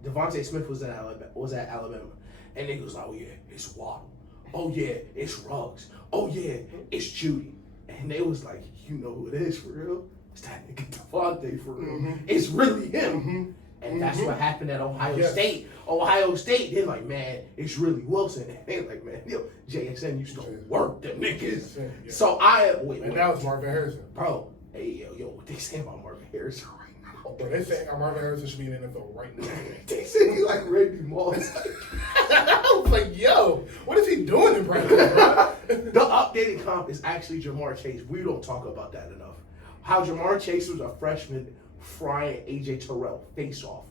Devontae Smith was at Alabama. And niggas was like, oh yeah, it's Waddle. Oh yeah, it's Ruggs. Oh yeah, it's Judy. And they was like, you know who it is for real? It's that nigga Devontae for real. Mm-hmm. It's really him. Mm-hmm. And that's what happened at Ohio State. Ohio State, they're like, man, it's really Wilson. And they're like, man, yo, JSN used to work them niggas. Yeah. So and now it's Marvin Harrison. Bro, hey, yo, what they saying about Marvin Harrison right now? Bro, they saying Marvin Harrison should be in the NFL right now. They say he like Randy Moss. I was like, yo, what is he doing in practice, bro? The updated comp is actually Jamar Chase. We don't talk about that enough. How Jamar Chase was a freshman frying AJ Terrell face off.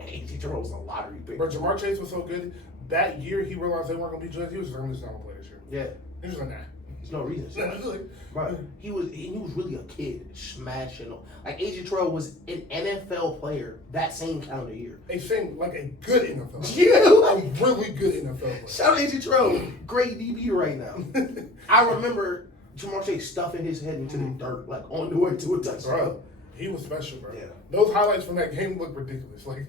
And AJ Terrell was a lottery pick. Bro, Jamar Chase was so good. That year he realized they weren't going to be judged. He was just not going to play this year. Yeah. He was like, nah. There's no reason. Right. He was really a kid smashing. Like AJ Terrell was an NFL player that same calendar year. They seemed like a good NFL player. Yeah. A really good NFL player. Shout out AJ Terrell. Great DB right now. I remember Jamar Chase stuffing his head into the dirt, like on the way to a touchdown. Bro, he was special, bro. Yeah. Those highlights from that game look ridiculous. Like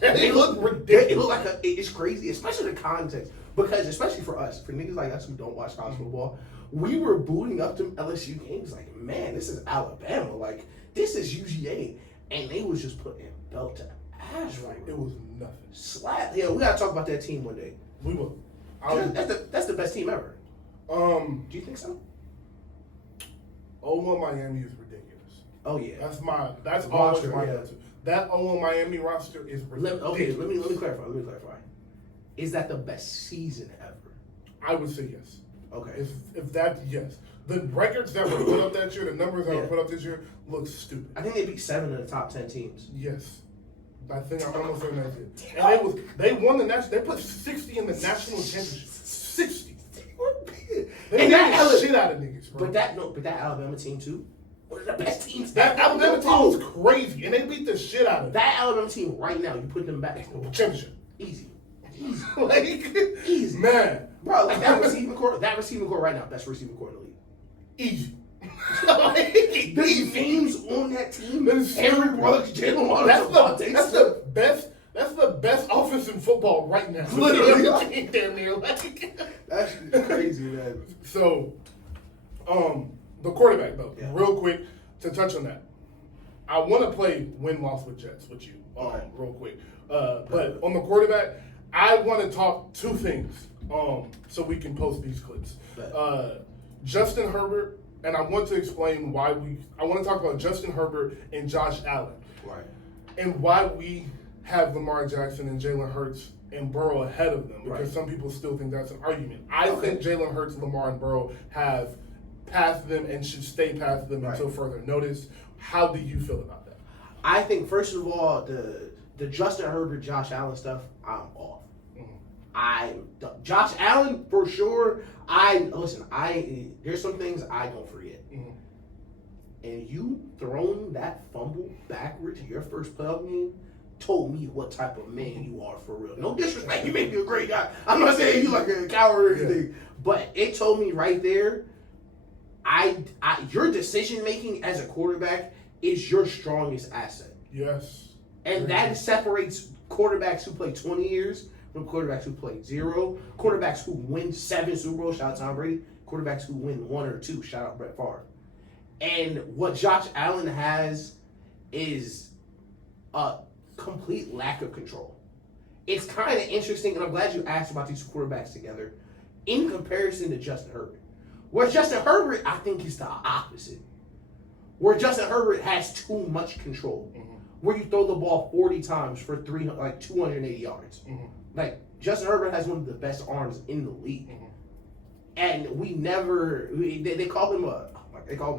they look ridiculous. It look like it's crazy, especially the context. Because especially for us, for niggas like us who don't watch college football, we were booting up them LSU games like, man, this is Alabama. Like, this is UGA. And they was just putting belt to ass right. It was nothing. Slap. Yeah, we gotta talk about that team one day. We will. That's the best team ever. Do you think so? 0-1 Miami is ridiculous. Oh yeah. That's always my answer. That 0-1 Miami roster is ridiculous. Let me clarify. is that the best season ever? I would say yes. Okay. If that, yes. The records that were put up that year, the numbers that were put up this year, look stupid. I think they beat 7 of the top 10 teams. Yes. I think I'm almost certain that's it. And they won the national. They put 60 in the national championship. 60. They beat the shit out of niggas, bro. But that Alabama team too. One of the best teams. That Alabama team was crazy, and they beat the shit out of them. That Alabama team right now, you put them back. Championship. Easy. Like, easy. Man. Bro, like that receiving core right now, best receiving core in the league. Easy. The names on that team, Henry Brooks, Jalen Waddle, that's the best offense in football right now. Literally. Damn near. Like, that's crazy, man. So, the quarterback though, real quick to touch on that. I want to play win-loss with Jets with you, real quick. But on the quarterback, I want to talk two things, so we can post these clips. Justin Herbert, and I want to explain why I want to talk about Justin Herbert and Josh Allen. Right. And why we have Lamar Jackson and Jalen Hurts and Burrow ahead of them, because some people still think that's an argument. I think Jalen Hurts, Lamar, and Burrow have passed them and should stay past them until further notice. How do you feel about that? I think, first of all, the Justin Herbert, Josh Allen stuff, I'm off. Josh Allen, for sure, there's some things I don't forget. And you throwing that fumble backwards your first playoff game told me what type of man you are for real. No disrespect, you may be a great guy. I'm not saying you like a coward or anything, but it told me right there, your decision making as a quarterback is your strongest asset. Yes. And that separates quarterbacks who play 20 years from quarterbacks who play 0, quarterbacks who win 7 Super Bowls, shout out Tom Brady, quarterbacks who win 1 or 2, shout out Brett Favre. And what Josh Allen has is a complete lack of control. It's kind of interesting, and I'm glad you asked about these quarterbacks together, in comparison to Justin Herbert. Where Justin Herbert, I think, is the opposite. Where Justin Herbert has too much control. Where you throw the ball 40 times for 280 yards. Like, Justin Herbert has one of the best arms in the league. And they call him a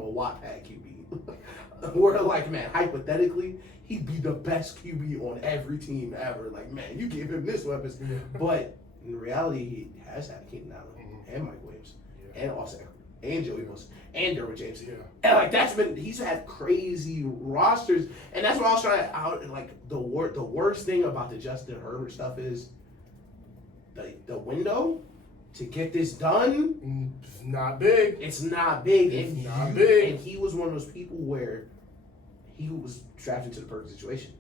Watt-Pad QB. We're like, man, hypothetically, he'd be the best QB on every team ever. Like, man, you give him this weapons. But in reality, he has had Keenan Allen and Mike Williams and Austin Eckler and Joey Wilson and Derwin James. And like he's had crazy rosters. And that's what I was trying to like the worst thing about the Justin Herbert stuff is the window to get this done. It's not big. It's not big. It's not big. And he was one of those people where he was drafted to the perfect situation.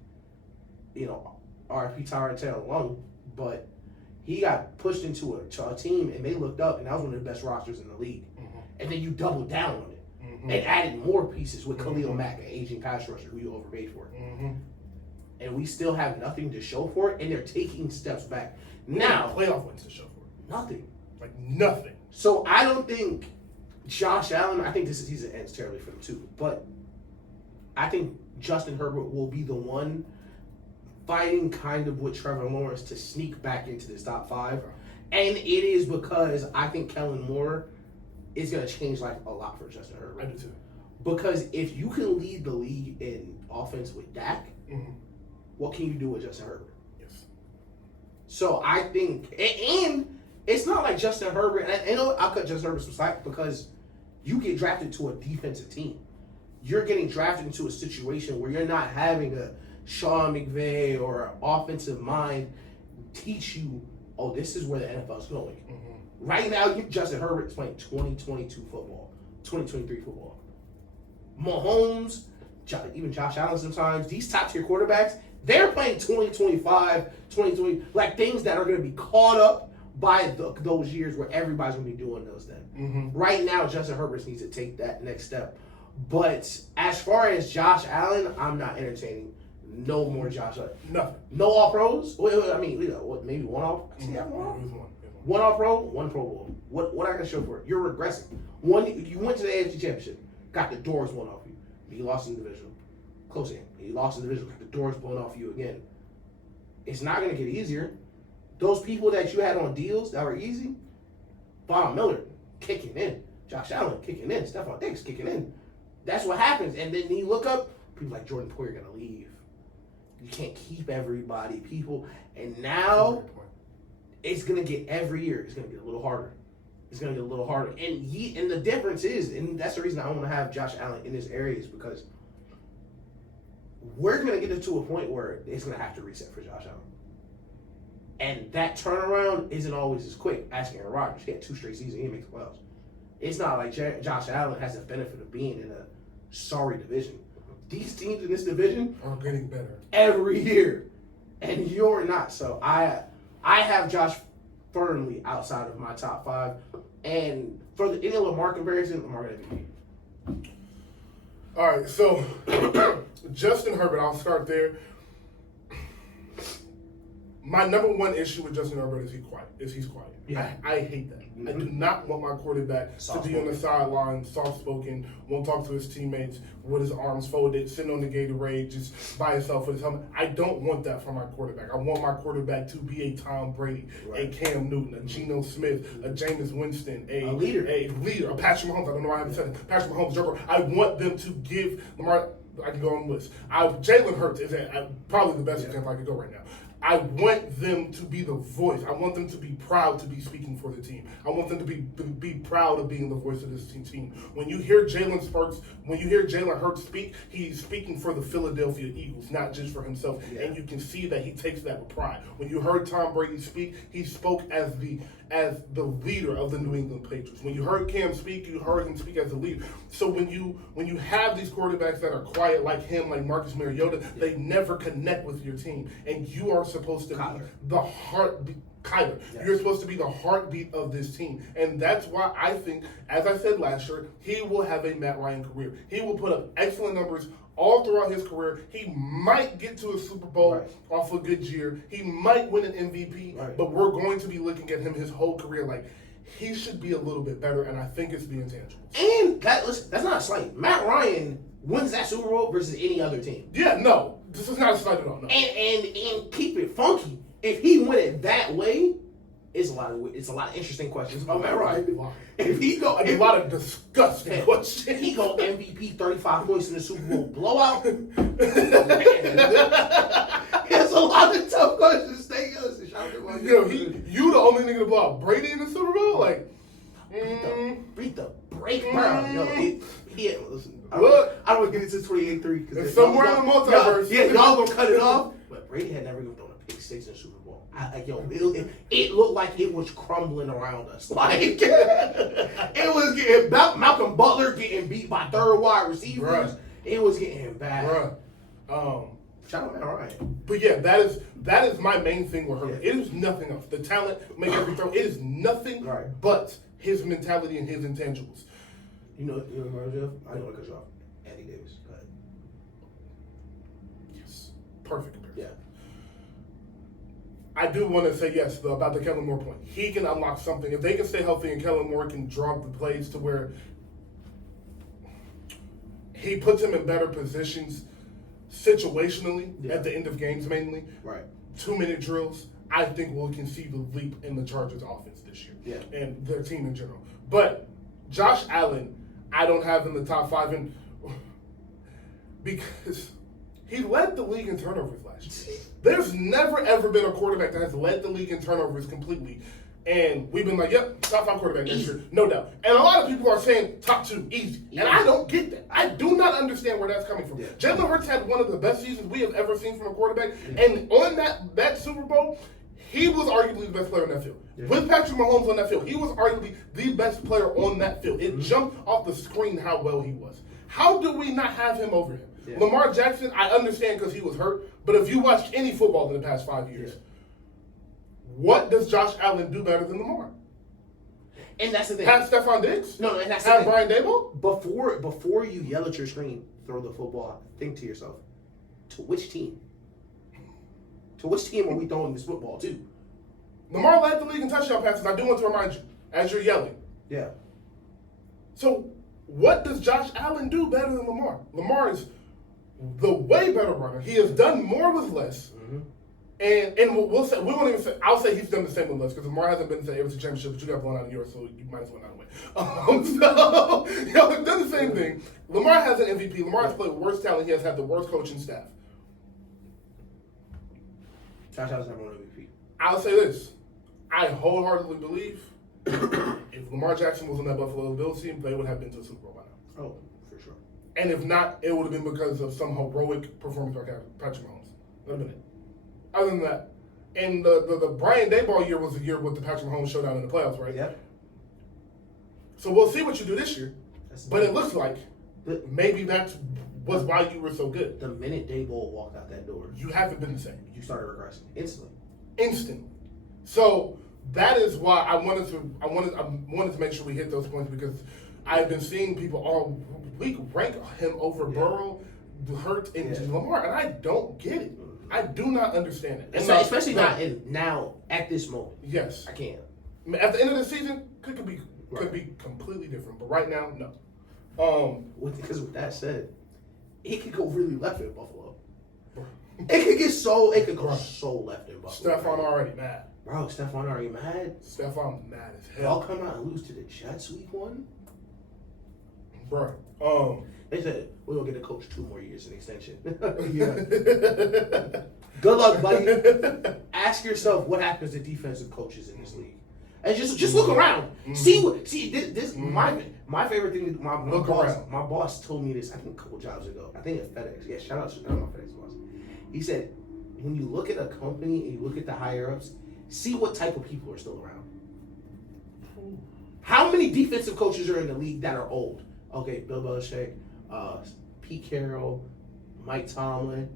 You know, RFP Tyron Taylor Lung, but he got pushed into a team and they looked up and that was one of the best rosters in the league. And then you doubled down on it and added more pieces with Khalil Mack, an aging pass rusher who you overpaid for. And we still have nothing to show for it, and they're taking steps back. Now, playoff wins to show for it. Nothing. Like nothing. So I don't think Josh Allen, I think this season ends terribly for them too, but I think Justin Herbert will be the one fighting kind of with Trevor Lawrence to sneak back into this top 5. And it is because I think Kellen Moore is going to change life a lot for Justin Herbert. I do too. Because if you can lead the league in offense with Dak, what can you do with Justin Herbert? Yes. So I think, and it's not like Justin Herbert, and I'll cut Justin Herbert some slack because you get drafted to a defensive team. You're getting drafted into a situation where you're not having a Sean McVay or an offensive mind teach you, oh, this is where the NFL's going. Right now, Justin Herbert is playing 2022 football, 2023 football. Mahomes, even Josh Allen sometimes, these top-tier quarterbacks, they're playing 2025, 2020, like things that are going to be caught up by those years where everybody's going to be doing those then. Right now, Justin Herbert needs to take that next step. But as far as Josh Allen, I'm not entertaining no more Josh Allen. Nothing. No all-pros? I mean, maybe one all? One all-pro, one Pro Bowl. What I got to show for it? You're regressing. You went to the AFC Championship, got the doors blown off you. You lost in the division. Close in. You lost in the division, got the doors blown off you again. It's not going to get easier. those people that you had on deals that were easy, Von Miller kicking in, Josh Allen kicking in, Stephon Diggs kicking in. That's what happens. And then you look up, people like Jordan Poole are going to leave. You can't keep everybody, people. And now it's going to get every year, it's going to get a little harder. It's going to get a little harder. And the difference is, and that's the reason I want to have Josh Allen in this area, is because we're going to get it to a point where it's going to have to reset for Josh Allen. And that turnaround isn't always as quick. Ask Aaron Rodgers. He had 2 straight seasons. He didn't make the playoffs. It's not like Josh Allen has the benefit of being in a sorry division. These teams in this division are getting better every year, and you're not. So I have Josh firmly outside of my top 5. And for any Lamar comparison, Lamar going to be. All right, so Justin Herbert, I'll start there. My number one issue with Justin Herbert is he's quiet. Yeah. I hate that. Mm-hmm. I do not want my quarterback to be on the sideline, soft-spoken, won't talk to his teammates, with his arms folded, sitting on the Gatorade, just by himself with his helmet. I don't want that for my quarterback. I want my quarterback to be a Tom Brady, a Cam Newton, a Geno Smith, a Jameis Winston, a leader, a Patrick Mahomes. I don't know why I haven't said it. Patrick Mahomes, Joker. I want them to give Lamar. I can go on the list. Jalen Hurts is probably the best example I could go right now. I want them to be the voice. I want them to be proud to be speaking for the team. I want them to be proud of being the voice of this team. When you hear Jalen Hurts speak, he's speaking for the Philadelphia Eagles, not just for himself. Yeah. And you can see that he takes that with pride. When you heard Tom Brady speak, he spoke as the leader of the New England Patriots. When you heard Cam speak, you heard him speak as the leader. So when you have these quarterbacks that are quiet like him, like Marcus Mariota, they never connect with your team. And you are supposed to be the heartbeat. Kyler, you're supposed to be the heartbeat of this team. And that's why I think, as I said last year, he will have a Matt Ryan career. He will put up excellent numbers all throughout his career. He might get to a Super Bowl off a good year. He might win an MVP, but we're going to be looking at him his whole career like he should be a little bit better, and I think it's the intangibles. And that's not a slight. Matt Ryan wins that Super Bowl versus any other team. Yeah, no. This is not a slight at all. No. And keep it funky. If he went it that way, it's a lot of interesting questions about Matt Ryan. If he go, a lot of disgusting questions. He go MVP 35 points in the Super Bowl blowout. There's a lot of tough questions. Stay us. You the only nigga to blow out Brady in the Super Bowl? Like, beat the break Brown. Listen. I don't want to get into 28-3 because somewhere in the multiverse. Y'all gonna cut it off. But Brady had never even thrown a pick 6 in the Super Bowl. It looked like it was crumbling around us. Like it was getting Malcolm Butler getting beat by third wide receivers. Bruh. It was getting bad. Shout out Matt Ryan. But yeah, that is my main thing with her. Yeah. It is nothing else. The talent, make every throw. It is nothing but his mentality and his intangibles. You know Jeff? I know what cut you off. Andy Davis. Go ahead. Yes. Perfect comparison. Yeah. I do want to say yes, though, about the Kellen Moore point. He can unlock something. If they can stay healthy and Kellen Moore can draw the plays to where he puts him in better positions situationally at the end of games mainly. 2-minute drills. I think we can see the leap in the Chargers offense this year and their team in general. But Josh Allen, I don't have in the top 5 because he led the league in turnovers last year. There's never, ever been a quarterback that has led the league in turnovers completely. And we've been like, yep, top 5 quarterback this year, no doubt. And a lot of people are saying top 2, easy. And I don't get that. I do not understand where that's coming from. Jalen Hurts had one of the best seasons we have ever seen from a quarterback. And on that Super Bowl, he was arguably the best player on that field. With Patrick Mahomes on that field, he was arguably the best player on that field. It jumped off the screen how well he was. How do we not have him over him? Lamar Jackson, I understand because he was hurt, but if you watched any football in the past 5 years, what does Josh Allen do better than Lamar? And that's the thing. Have Stephon Diggs? No, and that's the thing. Have Brian Daboll? Before you yell at your screen, throw the football, think to yourself, to which team? To which team are we throwing this football to? Lamar led the league in touchdown passes. I do want to remind you, as you're yelling. Yeah. So, what does Josh Allen do better than Lamar? Lamar is the way better runner. He has done more with less. And we'll say we won't even say. I'll say he's done the same with us because Lamar hasn't been to every championship, but you got blown out of yours, so you might as well not win. So y'all have done the same thing. Lamar has an MVP. Lamar has played with worst talent. He has had the worst coaching staff. Josh Allen's never won MVP. I'll say this: I wholeheartedly believe if Lamar Jackson was on that Buffalo Bills team, they would have been to the Super Bowl by now. Oh, for sure. And if not, it would have been because of some heroic performance by Patrick Mahomes. That would have been it. Other than that, and the Brian Daboll year was the year with the Patrick Mahomes showdown in the playoffs, right? Yeah. So we'll see what you do this year. But it looks like maybe that was why you were so good. The minute Daboll walked out that door, you haven't been the same. You started regressing instantly. Instantly. So that is why I wanted to make sure we hit those points because I've been seeing people all week rank him over Burrow, Hurts, and Lamar, and I don't get it. I do not understand it. Especially not now at this moment. Yes. I can't. At the end of the season, could be completely different. But right now, no. Because with that said, it could go really left in Buffalo. It could go so left in Buffalo. Stephon already mad. Bro, Stephon already mad? Stephon mad as hell. Y'all come out and lose to the Jets week 1? Bro. They said, we're going to get a coach 2 more years in extension. Good luck, buddy. Ask yourself what happens to defensive coaches in this league. And just look around. Mm-hmm. This my favorite thing. My boss told me this, I think a couple jobs ago. I think at FedEx. Yeah, shout out to my FedEx boss. He said, when you look at a company and you look at the higher-ups, see what type of people are still around. How many defensive coaches are in the league that are old? Okay, Bill Belichick, Pete Carroll, Mike Tomlin.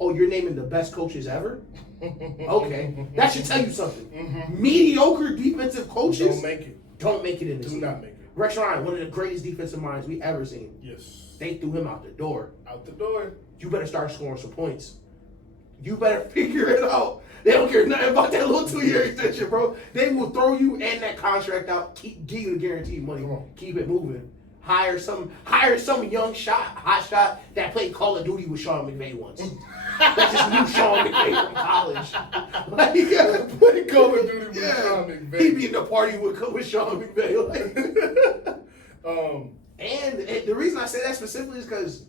Oh, you're naming the best coaches ever? Okay, that should tell you something. Mm-hmm. Mediocre defensive coaches don't make it in this league. Do not make it. Rex Ryan, one of the greatest defensive minds we ever seen. Yes. They threw him out the door. Out the door. You better start scoring some points. You better figure it out. They don't care nothing about that little 2-year extension, bro. They will throw you and that contract out, give you the guaranteed money. Keep it moving. Hire some young hot shot that played Call of Duty with Sean McVay once. That just knew Sean McVay from college. Play Call of Duty with Sean McVay. He'd be in the party with Sean McVay. And the reason I say that specifically is because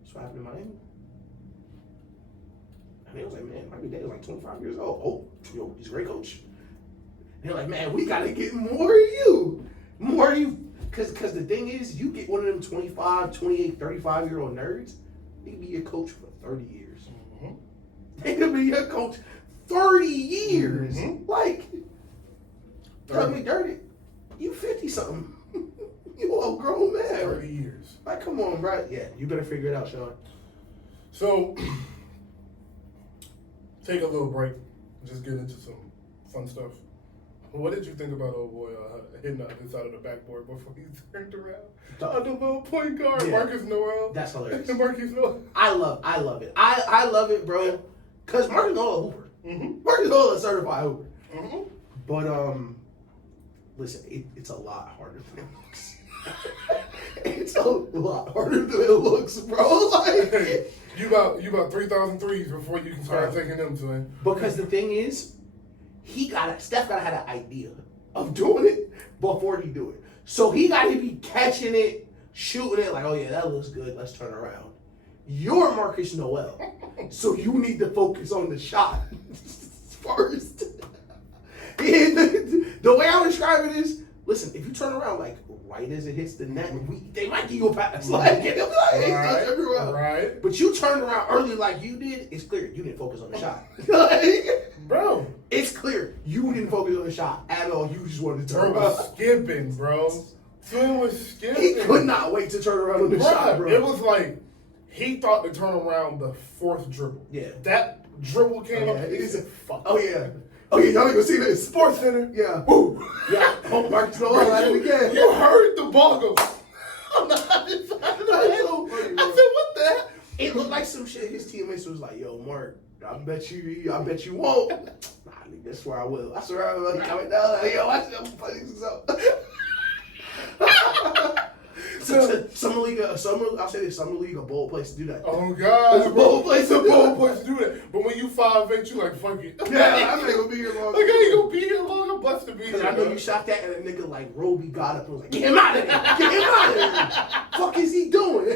that's what happened in Miami. And they was like, man, Miami Dade was like 25 years old. Oh, yo, he's a great coach. And they're like, man, we got to get more of you. More of you. Because the thing is, you get one of them 25, 28, 35-year-old nerds, they can be your coach for 30 years. Mm-hmm. They can be your coach 30 years. Mm-hmm. Like, tell me dirty, you 50-something. You a grown man. 30 years. Like, come on, bro. Yeah, you better figure it out, Sean. So, take a little break. Just get into some fun stuff. What did you think about old boy hitting out his side of the backboard before he turned around? The little point guard, Marcus Noel. That's hilarious. Marcus Noel. I love it. I love it, bro. Because Marcus Noel a hooper. Mm-hmm. Marcus Noel is a certified hooper. Mm-hmm. But, listen, it's a lot harder than it looks. It's a lot harder than it looks, bro. Like, you about 3,000 threes before you can start taking them to him. Because the thing is, Steph gotta have an idea of doing it before he do it. So he gotta be catching it, shooting it like, oh yeah, that looks good. Let's turn around. You're Marcus Noel, so you need to focus on the shot first. And the way I would describe it is, listen, if you turn around like right as it hits the net, they might give you a pass. Like, they'll be like, hey, everywhere. Right. But you turn around early like you did, it's clear you didn't focus on the shot. Like, bro, it's clear you didn't focus on the shot at all. You just wanted to turn around. around. Was skipping, bro. Twin was skipping. He could not wait to turn around on the shot, bro. It was like he thought to turn around the fourth dribble. Yeah. That dribble came up. He said, fuck. Oh, yeah. Oh, yeah, y'all even see this? Sports Center. Yeah. Woo. Yeah. Oh, Marcus Noel at it again. You heard the ball go on the other side of the head. So funny, I said, what the heck? It looked like some shit his teammates was like, yo, Mark, I bet you won't. Nah, nigga, I swear I will. I swear I will. Coming down like, yo, I'm putting this up. Some I'll say this, Summer League a bold place to do that. Oh God, it's a bold place to do that. But when you 5'8", you like fuck it. Yeah, I ain't gonna be here long. Like, I ain't gonna be here long. I'm blessed to be here. I know you shot that, and a nigga like Roby got up and was like, "Get him out of there! Get him out of there! Fuck is he doing?"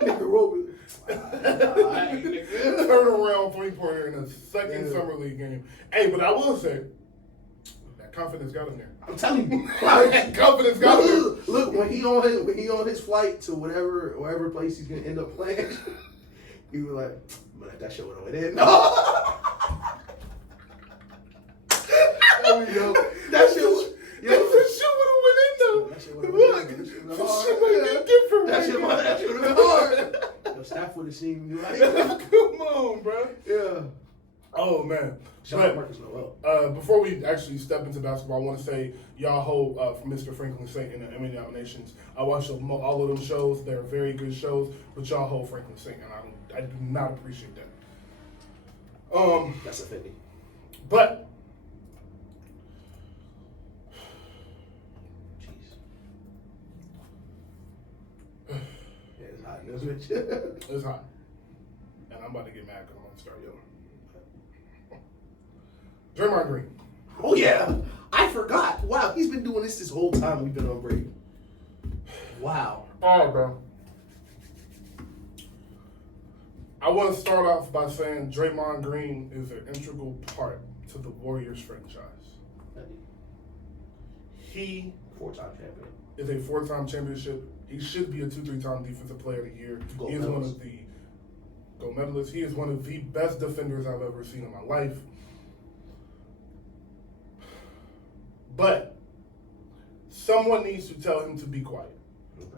Nigga Roby. Turn around 3-pointer in the second Summer League game. Hey, but I will say, that confidence got him there. I'm telling you, that confidence got him there. Look, when he on his flight to whatever place he's gonna end up playing, he was like, "But that shit would have went in." That shit was. That shit would have went in though. That shit would have been That shit might be different. That shit would have been hard. Your staff would have seen you like, come on, bro. Yeah. Oh man. Before we actually step into basketball, I want to say y'all hold for Mr. Franklin Saint and the Emmy nominations. I watched all of them shows. They're very good shows, but y'all hold Franklin Saint, and I do not appreciate that. That's offending. But. It's hot. And I'm about to get mad because I'm going to start yelling. Draymond Green. Oh, yeah. I forgot. Wow, he's been doing this whole time we've been on break. Wow. All right, bro. I want to start off by saying Draymond Green is an integral part to the Warriors franchise. He 4-time champion. Is a 4-time championship. He should be a 2-3-time defensive player of the year. He is one of the gold medalists. He is one of the best defenders I've ever seen in my life. But someone needs to tell him to be quiet. Okay.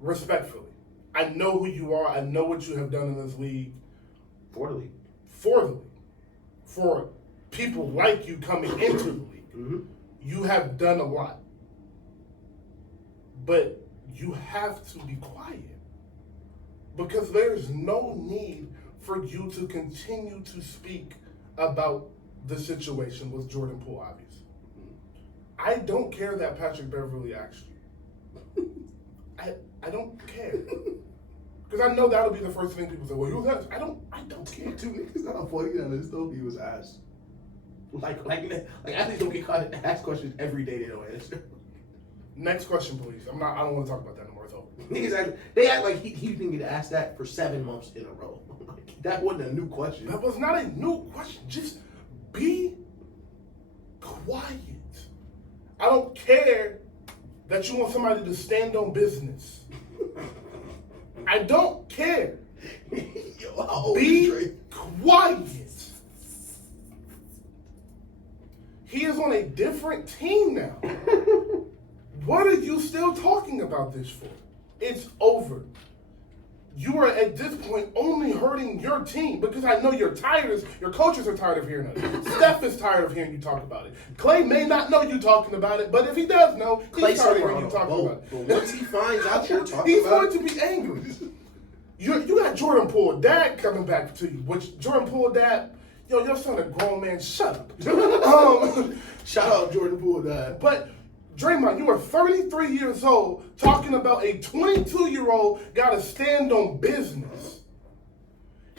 Respectfully. I know who you are. I know what you have done in this league. For the league. For the league. For people like you coming into the league. Mm-hmm. You have done a lot. But you have to be quiet. Because there's no need for you to continue to speak about the situation with Jordan Poole, obviously. I don't care that Patrick Beverly asked you. I don't care. Because I know that'll be the first thing people say, well, you was asked. I don't care. Two niggas not funny on this though. He was asked. Like athletes don't get asked questions every day they don't answer. Next question, please. I don't want to talk about that no more. They act like he didn't get asked that for 7 months in a row. Like, that wasn't a new question. That was not a new question. Just be quiet. I don't care that you want somebody to stand on business. I don't care. Yo, be quiet. He is on a different team now. What are you still talking about this for? It's over. You are at this point only hurting your team because I know your coaches are tired of hearing it. Steph is tired of hearing you talk about it. Clay may not know you talking about it, but if he does know, he's tired of hearing you talking about it. But once he finds out you're talking he's about going to be angry. You got Jordan Poole dad coming back to you, which Jordan Poole dad, your son a grown man, shut up. Shout out Jordan Poole dad. But Draymond, you are 33 years old talking about a 22-year-old got to stand on business.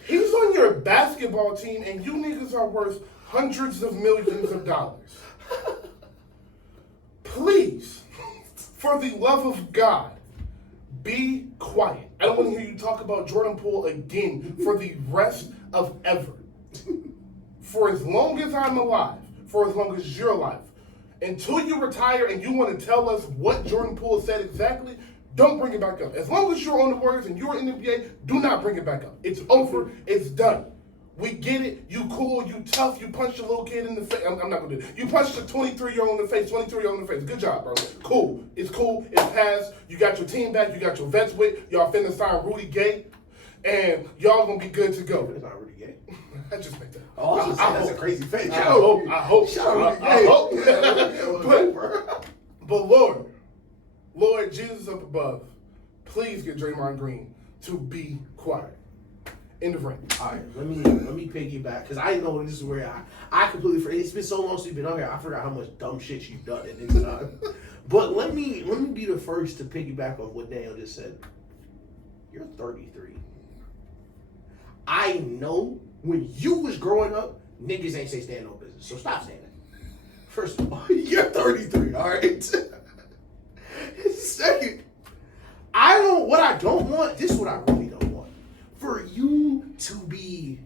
He's on your basketball team, and you niggas are worth hundreds of millions of dollars. Please, for the love of God, be quiet. I don't want to hear you talk about Jordan Poole again for the rest of ever. For as long as I'm alive, for as long as you're alive, until you retire and you want to tell us what Jordan Poole said exactly, don't bring it back up. As long as you're on the Warriors and you're in the NBA, do not bring it back up. It's over. It's done. We get it. You cool. You tough. You punched a little kid in the face. I'm not going to do it. You punched a 23-year-old in the face. 23-year-old in the face. Good job, bro. Cool. It's cool. It's passed. You got your team back. You got your vets with. Y'all finna sign Rudy Gay. And y'all going to be good to go. It's not Rudy Gay. I just made that. Oh, I was saying that's a crazy face. I hope. I hope. But Lord Jesus up above, please get Draymond Green to be quiet. End of rant. All right, let me piggyback because I know this is where I completely forgot. It's been so long since you've been on here. I forgot how much dumb shit you've done in this time. But let me be the first to piggyback off what Daniel just said. You're 33. I know when you was growing up, niggas ain't say stand no business. So stop saying that. First of all, you're 33, all right? Second, what I don't want, this is what I really don't want. For you to be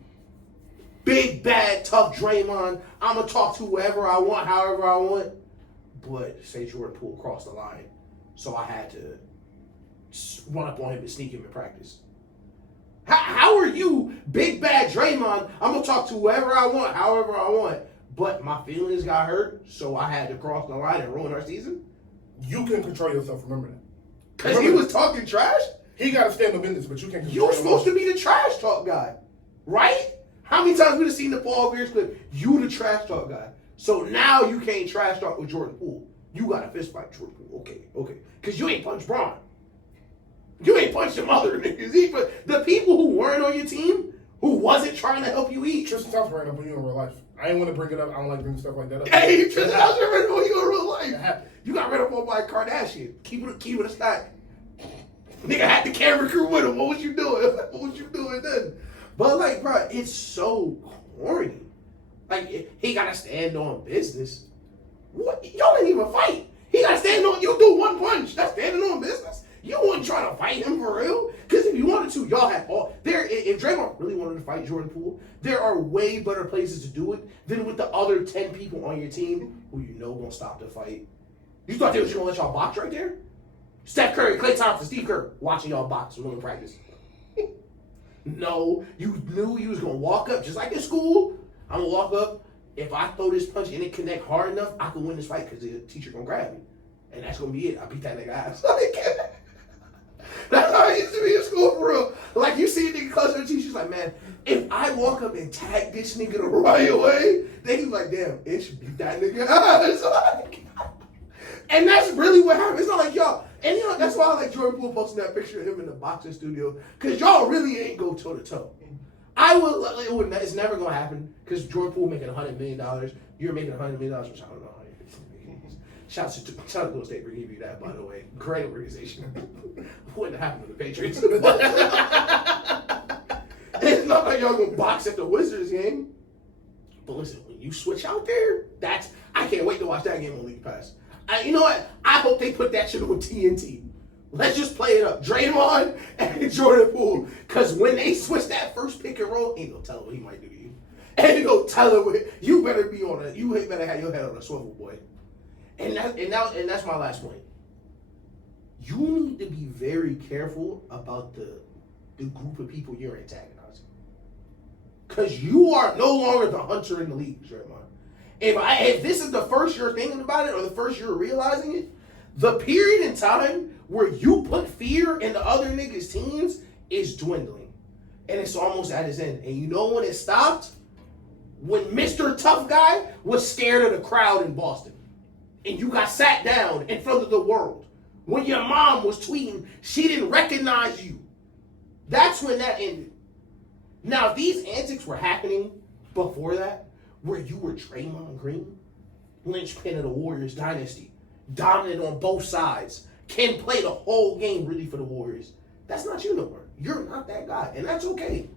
big, bad, tough Draymond, I'm going to talk to whoever I want, however I want. But say Jordan Poole crossed the line, so I had to run up on him and sneak him in practice. How are you, big bad Draymond? I'm gonna talk to whoever I want, however I want. But my feelings got hurt, so I had to cross the line and ruin our season. You can control yourself. Remember that. Because he was talking trash. He got to stand up in this, but you can't control. You're supposed to be the trash talk guy, right? How many times we have seen the Paul Pierce clip? You the trash talk guy. So now you can't trash talk with Jordan Poole. You got a fist fight, Jordan Poole. Okay. Because you ain't punched Braun. You ain't punched them other niggas. The people who weren't on your team, who wasn't trying to help you eat. Tristan Thompson ran up on you in real life. I ain't want to bring it up. I don't like bringing stuff like that up. Hey, Tristan Thompson ran up on you in real life. You got ran up on by Kardashian. Keep it a stack. Nigga had the camera crew with him. What was you doing? What was you doing then? But like, bro, it's so corny. Like, he got to stand on business. What? Y'all didn't even fight. He got to stand on, you do one punch. That's standing on business. You wasn't trying to fight him for real. Because if you wanted to, y'all had all. If Draymond really wanted to fight Jordan Poole, there are way better places to do it than with the other 10 people on your team who you know won't stop the fight. You thought they was going to let y'all box right there? Steph Curry, Klay Thompson, Steve Kerr watching y'all box when we practice. No, you knew you was going to walk up, just like in school. I'm going to walk up. If I throw this punch and it connect hard enough, I can win this fight because the teacher going to grab me. And that's going to be it. I beat that nigga ass. That's how it used to be in school for real. Like, you see a nigga close to the teacher's like, man, if I walk up and tag this nigga the right away, they be like, damn, Ish beat that nigga ass. Like, and that's really what happened. It's not like y'all. And you know, that's why I like Jordan Poole posting that picture of him in the boxing studio. Because y'all really ain't go toe to toe. It's never going to happen because Jordan Poole making $100 million. You're making $100 million, which I don't know. Shout out to Golden State for giving you that, by the way. Great organization. Wouldn't have happened to the Patriots. It's not like y'all gonna box at the Wizards game. But listen, when you switch out there, I can't wait to watch that game on League Pass. You know what? I hope they put that shit on TNT. Let's just play it up. Draymond and Jordan Poole. Because when they switch that first pick and roll, ain't no telling what he might do to you. Ain't no telling you better be on you better have your head on a swivel, boy. And that's my last point. You need to be very careful about the group of people you're antagonizing. Because you are no longer the hunter in the league, Draymond. If this is the first you're thinking about it or the first you're realizing it, the period in time where you put fear in the other niggas' teams is dwindling. And it's almost at its end. And you know when it stopped? When Mr. Tough Guy was scared of the crowd in Boston. And you got sat down in front of the world. When your mom was tweeting, she didn't recognize you. That's when that ended. Now, if these antics were happening before that, where you were Draymond Green, linchpin of the Warriors dynasty, dominant on both sides, can play the whole game really for the Warriors, that's not you no more. You're not that guy, and that's okay.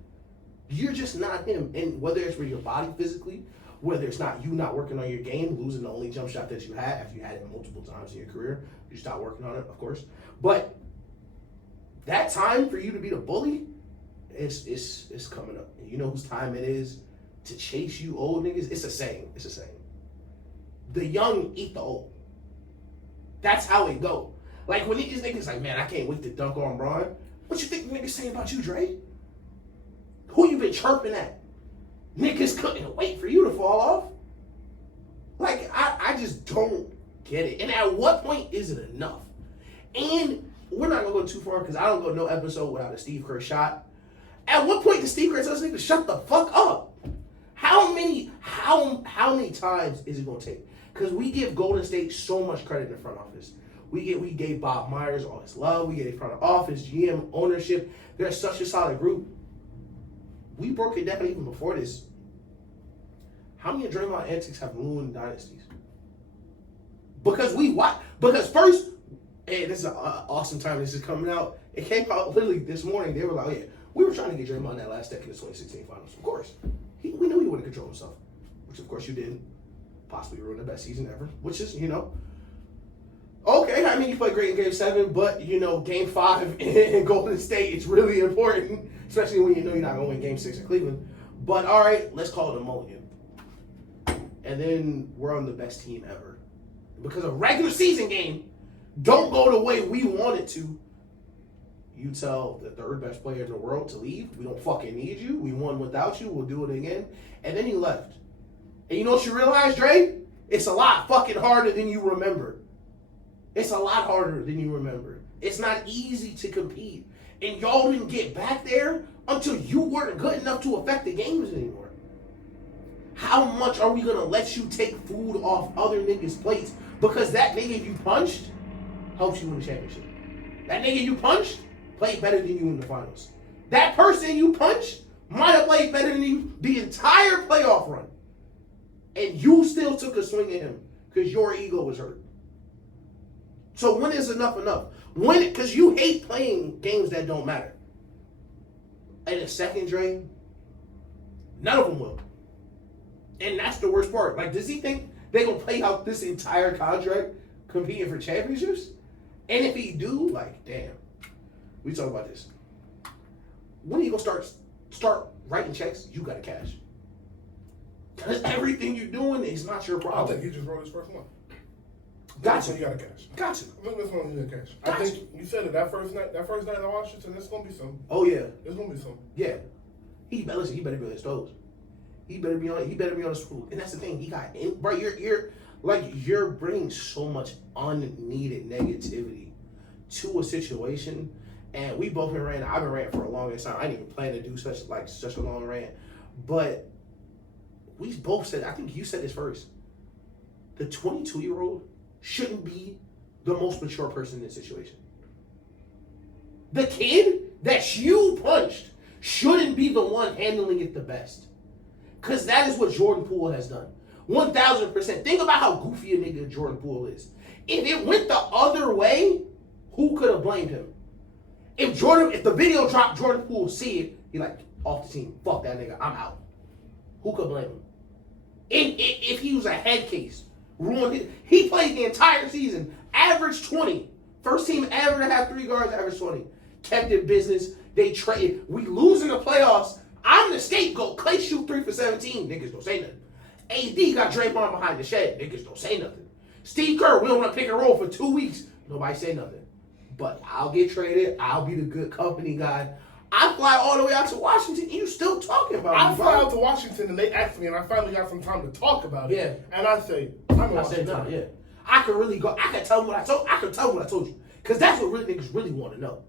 You're just not him. And whether it's for your body physically, whether it's not you not working on your game, losing the only jump shot that you had after you had it multiple times in your career, you stop working on it, of course. But that time for you to be the bully, it's coming up. And you know whose time it is to chase you old niggas? It's a saying. It's a saying. The young eat the old. That's how it go. Like when these niggas like, man, I can't wait to dunk on Braun. What you think the niggas saying about you, Dre? Who you been chirping at? Niggas couldn't wait for you to fall off. Like, I just don't get it. And at what point is it enough? And we're not going to go too far because I don't go no episode without a Steve Kerr shot. At what point does Steve Kerr tell this nigga to shut the fuck up? How many times is it going to take? Because we give Golden State so much credit in the front office. We gave Bob Myers all his love. We gave front office, GM, ownership. They're such a solid group. We broke it down even before this. How many Draymond antics have ruined dynasties? Because we watch. Because first, hey, this is an awesome time this is coming out. It came out literally this morning. They were like, oh, yeah, we were trying to get Draymond that last decade of the 2016 finals. Of course. We knew he wouldn't control himself, which of course you didn't. Possibly ruin the best season ever, which is, okay. I mean, you played great in Game 7, but, Game 5 in Golden State is really important, especially when you know you're not going to win Game 6 in Cleveland. But, all right, let's call it a mulligan. And then we're on the best team ever. Because a regular season game don't go the way we want it to. You tell the third best player in the world to leave. We don't fucking need you. We won without you. We'll do it again. And then he left. And you know what you realize, Dre? It's a lot fucking harder than you remember. It's a lot harder than you remember. It's not easy to compete. And y'all didn't get back there until you weren't good enough to affect the games anymore. How much are we going to let you take food off other niggas' plates? Because that nigga you punched helps you win the championship. That nigga you punched played better than you in the finals. That person you punched might have played better than you the entire playoff run. And you still took a swing at him because your ego was hurt. So when is enough enough? Because you hate playing games that don't matter. And a second, Dre, none of them will. And that's the worst part. Like, does he think they're going to play out this entire contract competing for championships? And if he do, like, damn, we talk about this. When are you going to start writing checks? You got to cash. Because everything you're doing is not your problem. I think he just wrote his first one. Got you. You got to cash. Got you. I think this one you got to cash. Got I think you said it that first night in Washington, there's going to be some. Oh, yeah. There's going to be some. Yeah. He better be on his toes. He better be on his foot. And that's the thing. He got in, bro, you're bringing so much unneeded negativity to a situation. And we both been ranting. I've been ranting for a longest time. I didn't even plan to do such a long rant. But we both said, I think you said this first. The 22-year-old shouldn't be the most mature person in this situation. The kid that you punched shouldn't be the one handling it the best. Because that is what Jordan Poole has done. 1,000%. Think about how goofy a nigga Jordan Poole is. If it went the other way, who could have blamed him? If the video dropped, Jordan Poole see it, he like, off the team. Fuck that nigga, I'm out. Who could blame him? If he was a head case, ruined it. He played the entire season, averaged 20. First team ever to have 3 guards, averaged 20. Kept in business. They trade. We lose in the playoffs. I'm the scapegoat. Clay shoot 3 for 17. Niggas don't say nothing. AD got Draymond behind the shed. Niggas don't say nothing. Steve Kerr, we don't want to pick and roll for 2 weeks. Nobody say nothing. But I'll get traded. I'll be the good company guy. I fly all the way out to Washington, and you still talking about I me, fly bro. out to Washington, and they asked me, and I finally got some time to talk about it. Yeah. And I say, I'm in I Washington. said, no, yeah. I could really go. I could tell them what I told. I could tell them what I told you, because that's what really niggas really want to know.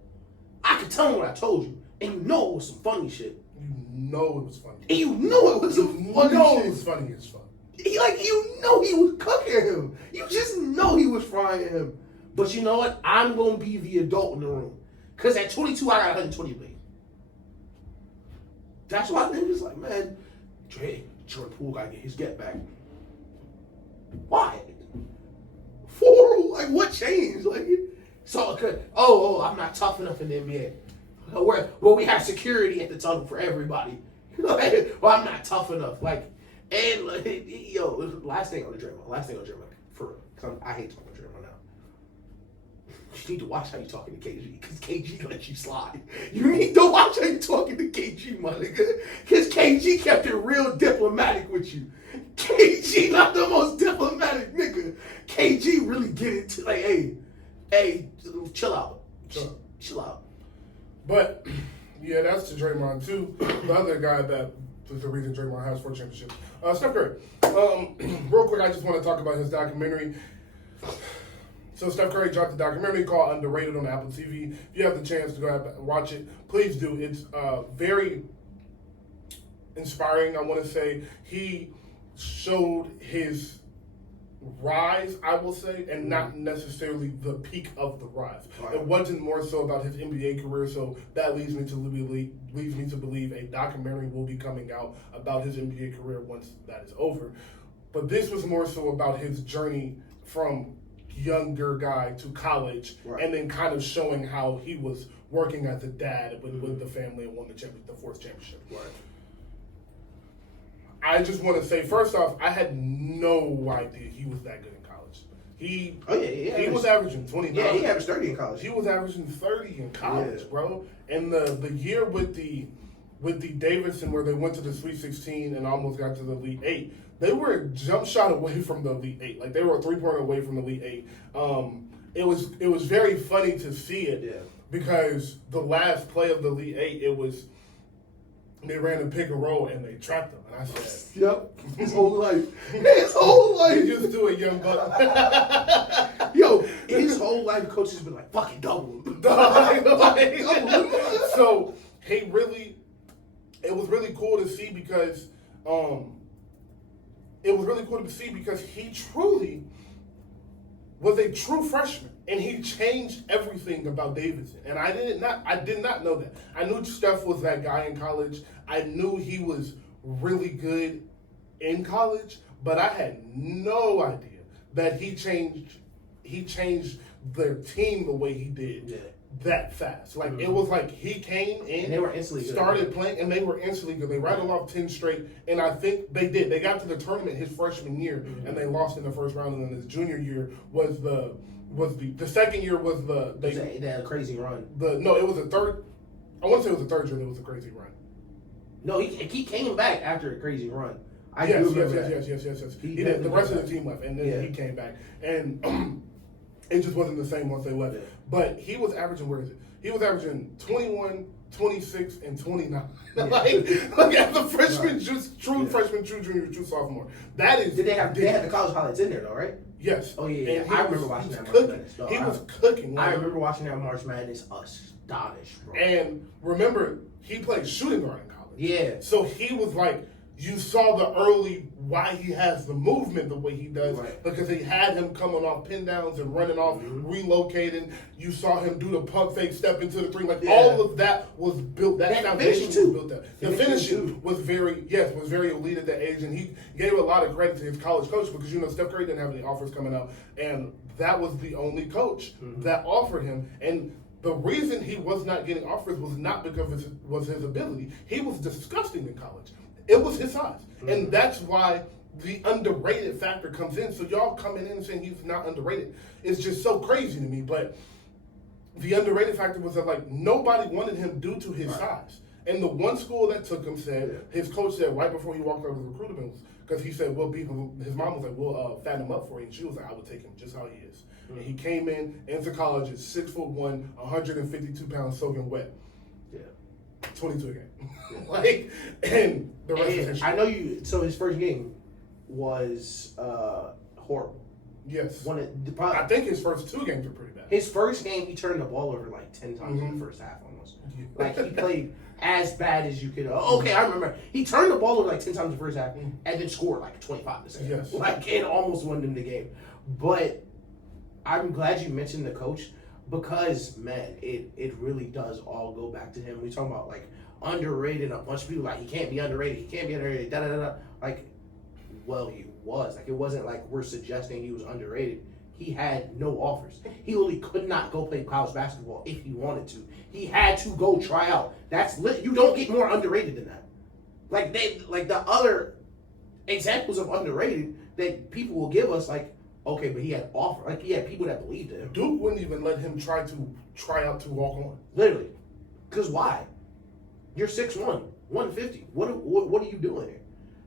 I could tell them what I told you, and you know it was some funny shit. You know it was funny. And you know it was some funny shit. It was funny as fuck. You know he was cooking him. You just know he was frying him. But you know what? I'm going to be the adult in the room. Because at 22, I got 120 million. That's why niggas like, man, Jordan Poole got to get his get back. Why? Like, what changed? Like, so, I'm not tough enough in the NBA. Where we have security at the tunnel for everybody. Well, I'm not tough enough. Like, and last thing on the Draymond, for real, because I hate talking to Draymond now. You need to watch how you talking to KG, because KG lets you slide. You need to watch how you talking to KG, my nigga, because KG kept it real diplomatic with you. KG not the most diplomatic nigga. KG really get it to like, hey, chill out. Chill out. But, yeah, that's to Draymond, too. The other guy that was the reason Draymond has 4 championships. Steph Curry. Real quick, I just want to talk about his documentary. So Steph Curry dropped a documentary called Underrated on Apple TV. If you have the chance to go out and watch it, please do. It's very inspiring, I want to say. He showed his rise, I will say, and not necessarily the peak of the rise. Right. It wasn't more so about his NBA career, so that leads me to believe a documentary will be coming out about his NBA career once that is over. But this was more so about his journey from younger guy to college, right. and then kind of showing how he was working as a dad with the family and won the fourth championship. Right. I just want to say, first off, I had no idea he was that good in college. He was averaging 29. Yeah, he averaged 30 in college. He was averaging 30 in college, bro. And the year with the Davidson, where they went to the Sweet 16 and almost got to the Elite 8, they were a jump shot away from the Elite 8. Like, they were a 3-pointer away from the Elite 8. It was very funny to see it because the last play of the Elite 8, they ran a pick and roll and they trapped him. And I said, "Yep, his whole life. His whole life. He just do it, young buck." Yo, his whole life, coach has been like, fucking double him. So, it was really cool to see because, he truly was a true freshman, and he changed everything about Davidson. And I did not know that. I knew Steph was that guy in college. I knew he was really good in college, but I had no idea that he changed their team the way he did that fast. Like, it was like he came in, and they were instantly started playing, and they were instantly good. They rattled off 10 straight, and I think they did. They got to the tournament his freshman year, and they lost in the first round, and then his junior year was the second year was they had a crazy run. It was a third. I want to say it was the third year that was a crazy run. No, he came back after a crazy run. Yes. He did. The rest of the team left, and then he came back, and it just wasn't the same once they left. But he was averaging, where is it? He was averaging 21, 26, and 29. like as a freshman, freshman, true junior, true sophomore. That is. They had the college highlights in there though, right? Yes. Oh yeah. I remember watching that March Madness. He was cooking. I remember watching that March Madness. Astonished, bro. And remember, he played shooting guard in college. Yeah. So he was like, you saw the early why he has the movement the way he does, because he had him coming off pin downs and running off, relocating. You saw him do the pump fake, step into the three. Like all of that was built. That foundation was built up. The finishing was very elite at that age, and he gave a lot of credit to his college coach because Steph Curry didn't have any offers coming out, and that was the only coach that offered him. And the reason he was not getting offers was not because was his ability. He was disgusting in college. It was his size. And that's why the underrated factor comes in. So y'all coming in and saying he's not underrated is just so crazy to me. But the underrated factor was that, like, nobody wanted him due to his size. And the one school that took him said, his coach said right before he walked out of the recruitment, because he said, his mom was like, we'll fatten him up for you. And she was like, I would take him just how he is. And he came into college at 6'1", 152 pounds, soaking wet. 22 a game. And the rest is history. I know you. So his first game was horrible. Yes. I think his first 2 games were pretty bad. His first game, he turned the ball over like 10 times in the first half almost. Like, he played as bad as you could. Okay, I remember. He turned the ball over like 10 times in the first half and then scored like 25 the second. Yes. Like, and almost won them the game. But I'm glad you mentioned the coach. Because, man, it really does all go back to him. We talking about, like, underrated. A bunch of people like, he can't be underrated. Da-da-da-da. Like, well, he was. Like, it wasn't like we're suggesting he was underrated. He had no offers. He literally could not go play college basketball if he wanted to. He had to go try out. That's lit. You don't get more underrated than that. Like, the other examples of underrated that people will give us, like, okay, but he had offer. Like, he had people that believed in him. Duke wouldn't even let him try out to walk on. Literally. Because why? You're 6'1", 150. What are you doing here?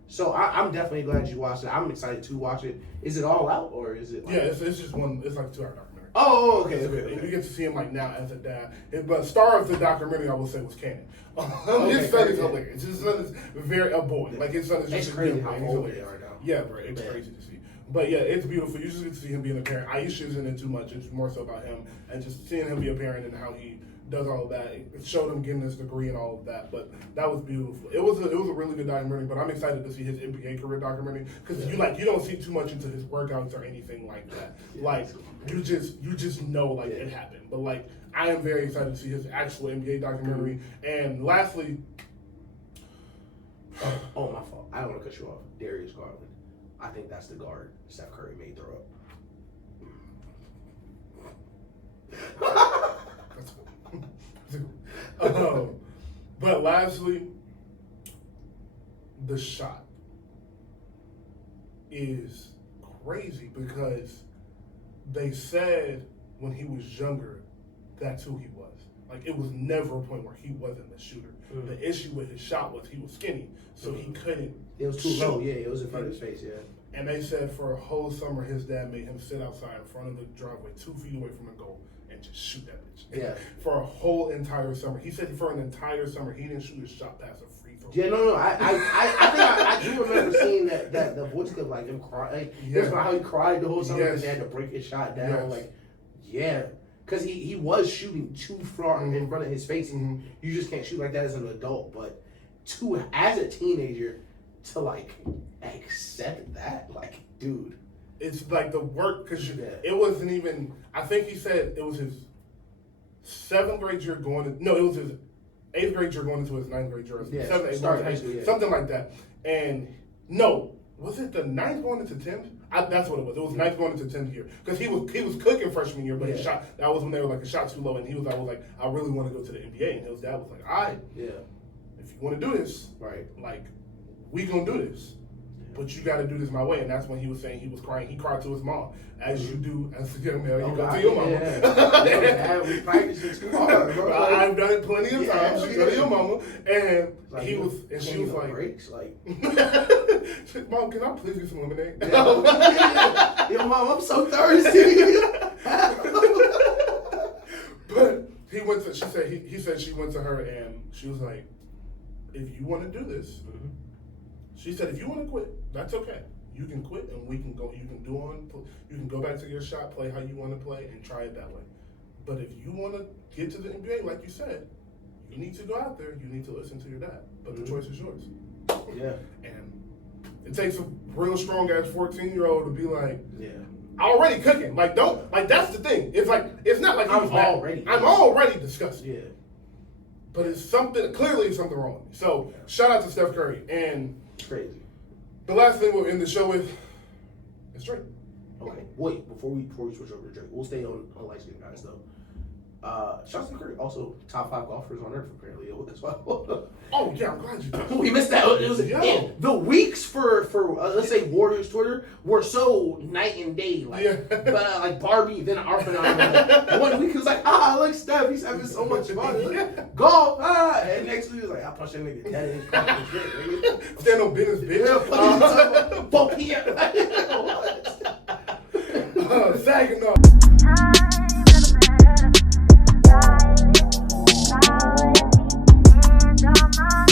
So I'm definitely glad you watched it. I'm excited to watch it. Is it all out or is it? Like, it's just one. It's like a 2-hour documentary. Oh, okay. You get to see him like now as a dad. But star of the documentary, I will say, was Cannon. His son is hilarious. His son is a boy. Like, his son is just crazy how old they are now. Yeah, bro. It's crazy to see. But yeah, it's beautiful. You just get to see him being a parent. Aisha isn't in too much. It's more so about him and just seeing him be a parent and how he does all of that. It showed him getting his degree and all of that. But that was beautiful. It was a really good documentary. But I'm excited to see his NBA career documentary because you don't see too much into his workouts or anything like that. Like, you just know, like, it happened. But, like, I am very excited to see his actual NBA documentary. And lastly, oh, my fault. I don't want to cut you off. Darius Garland. I think that's the guard Steph Curry may throw up. That's cool. But lastly, the shot is crazy because they said when he was younger, that's who he was. Like, it was never a point where he wasn't a shooter. Mm-hmm. The issue with his shot was he was skinny, so he couldn't. It was too low, yeah. It was in front of his face, yeah. And they said for a whole summer, his dad made him sit outside in front of the driveway 2 feet away from the goal and just shoot that bitch. Yeah. For a whole entire summer. He said for an entire summer, he didn't shoot his shot past a free throw. Yeah, no. I think I do remember seeing that the voice clip, like him crying. Like, that's about how he cried the whole summer because they had to break his shot down. Yes. Like, yeah. Because he was shooting too far in front of his face. And you just can't shoot like that as an adult. But as a teenager, to, like, accept that, like, dude. It's like the work, because it wasn't even, I think he said it was his 7th grade year it was his 8th grade year going into his 9th grade year. Yeah, 7th, 8th, high school, something like that. And was it the 9th going into 10th? That's what it was. It was 9th going into 10th year. Because he was cooking freshman year, but his shot, that was when they were like, the shot too low, and I was like, I really want to go to the NBA. And his dad was like, all right, if you want to do this, right, like, we gonna do this. But you got to do this my way. And that's when he was saying he was crying. He cried to his mom, as you do as a young male. You go to your mama. Yeah. We practice it too hard, bro. I've done it plenty of times. You go to your mama, and like, she was like, breaks, like, Mom, can I please get some lemonade? Yo, Mom, I'm so thirsty. But he said she went to her and she was like, if you want to do this. She said, if you want to quit, that's okay. You can quit, and we can go. You can you can go back to your shot, play how you want to play, and try it that way. But if you want to get to the NBA, like you said, you need to go out there. You need to listen to your dad. But the choice is yours. Yeah. And it takes a real strong ass 14-year-old to be like, already cooking. Like, that's the thing. It's like, it's not like I'm already disgusted. Yeah. But clearly it's something wrong with me. So shout out to Steph Curry. And crazy. The last thing we'll end the show with is Drake. Okay. Wait, before we switch over to Drake, we'll stay on light skin guys though. Shout out to Curry, also top 5 golfers on earth apparently as well. Oh yeah, I'm glad you did. We missed that. It was the weeks for let's say Warriors Twitter were so night and day. Like, but like Barbie, then our phenomenon. One week it was like, look, Steph, he's having so much fun. Like, golf, and next week it was like, I punched that nigga dead in his pocket. Stand on business, bitch. 4 p.m. Sagging off.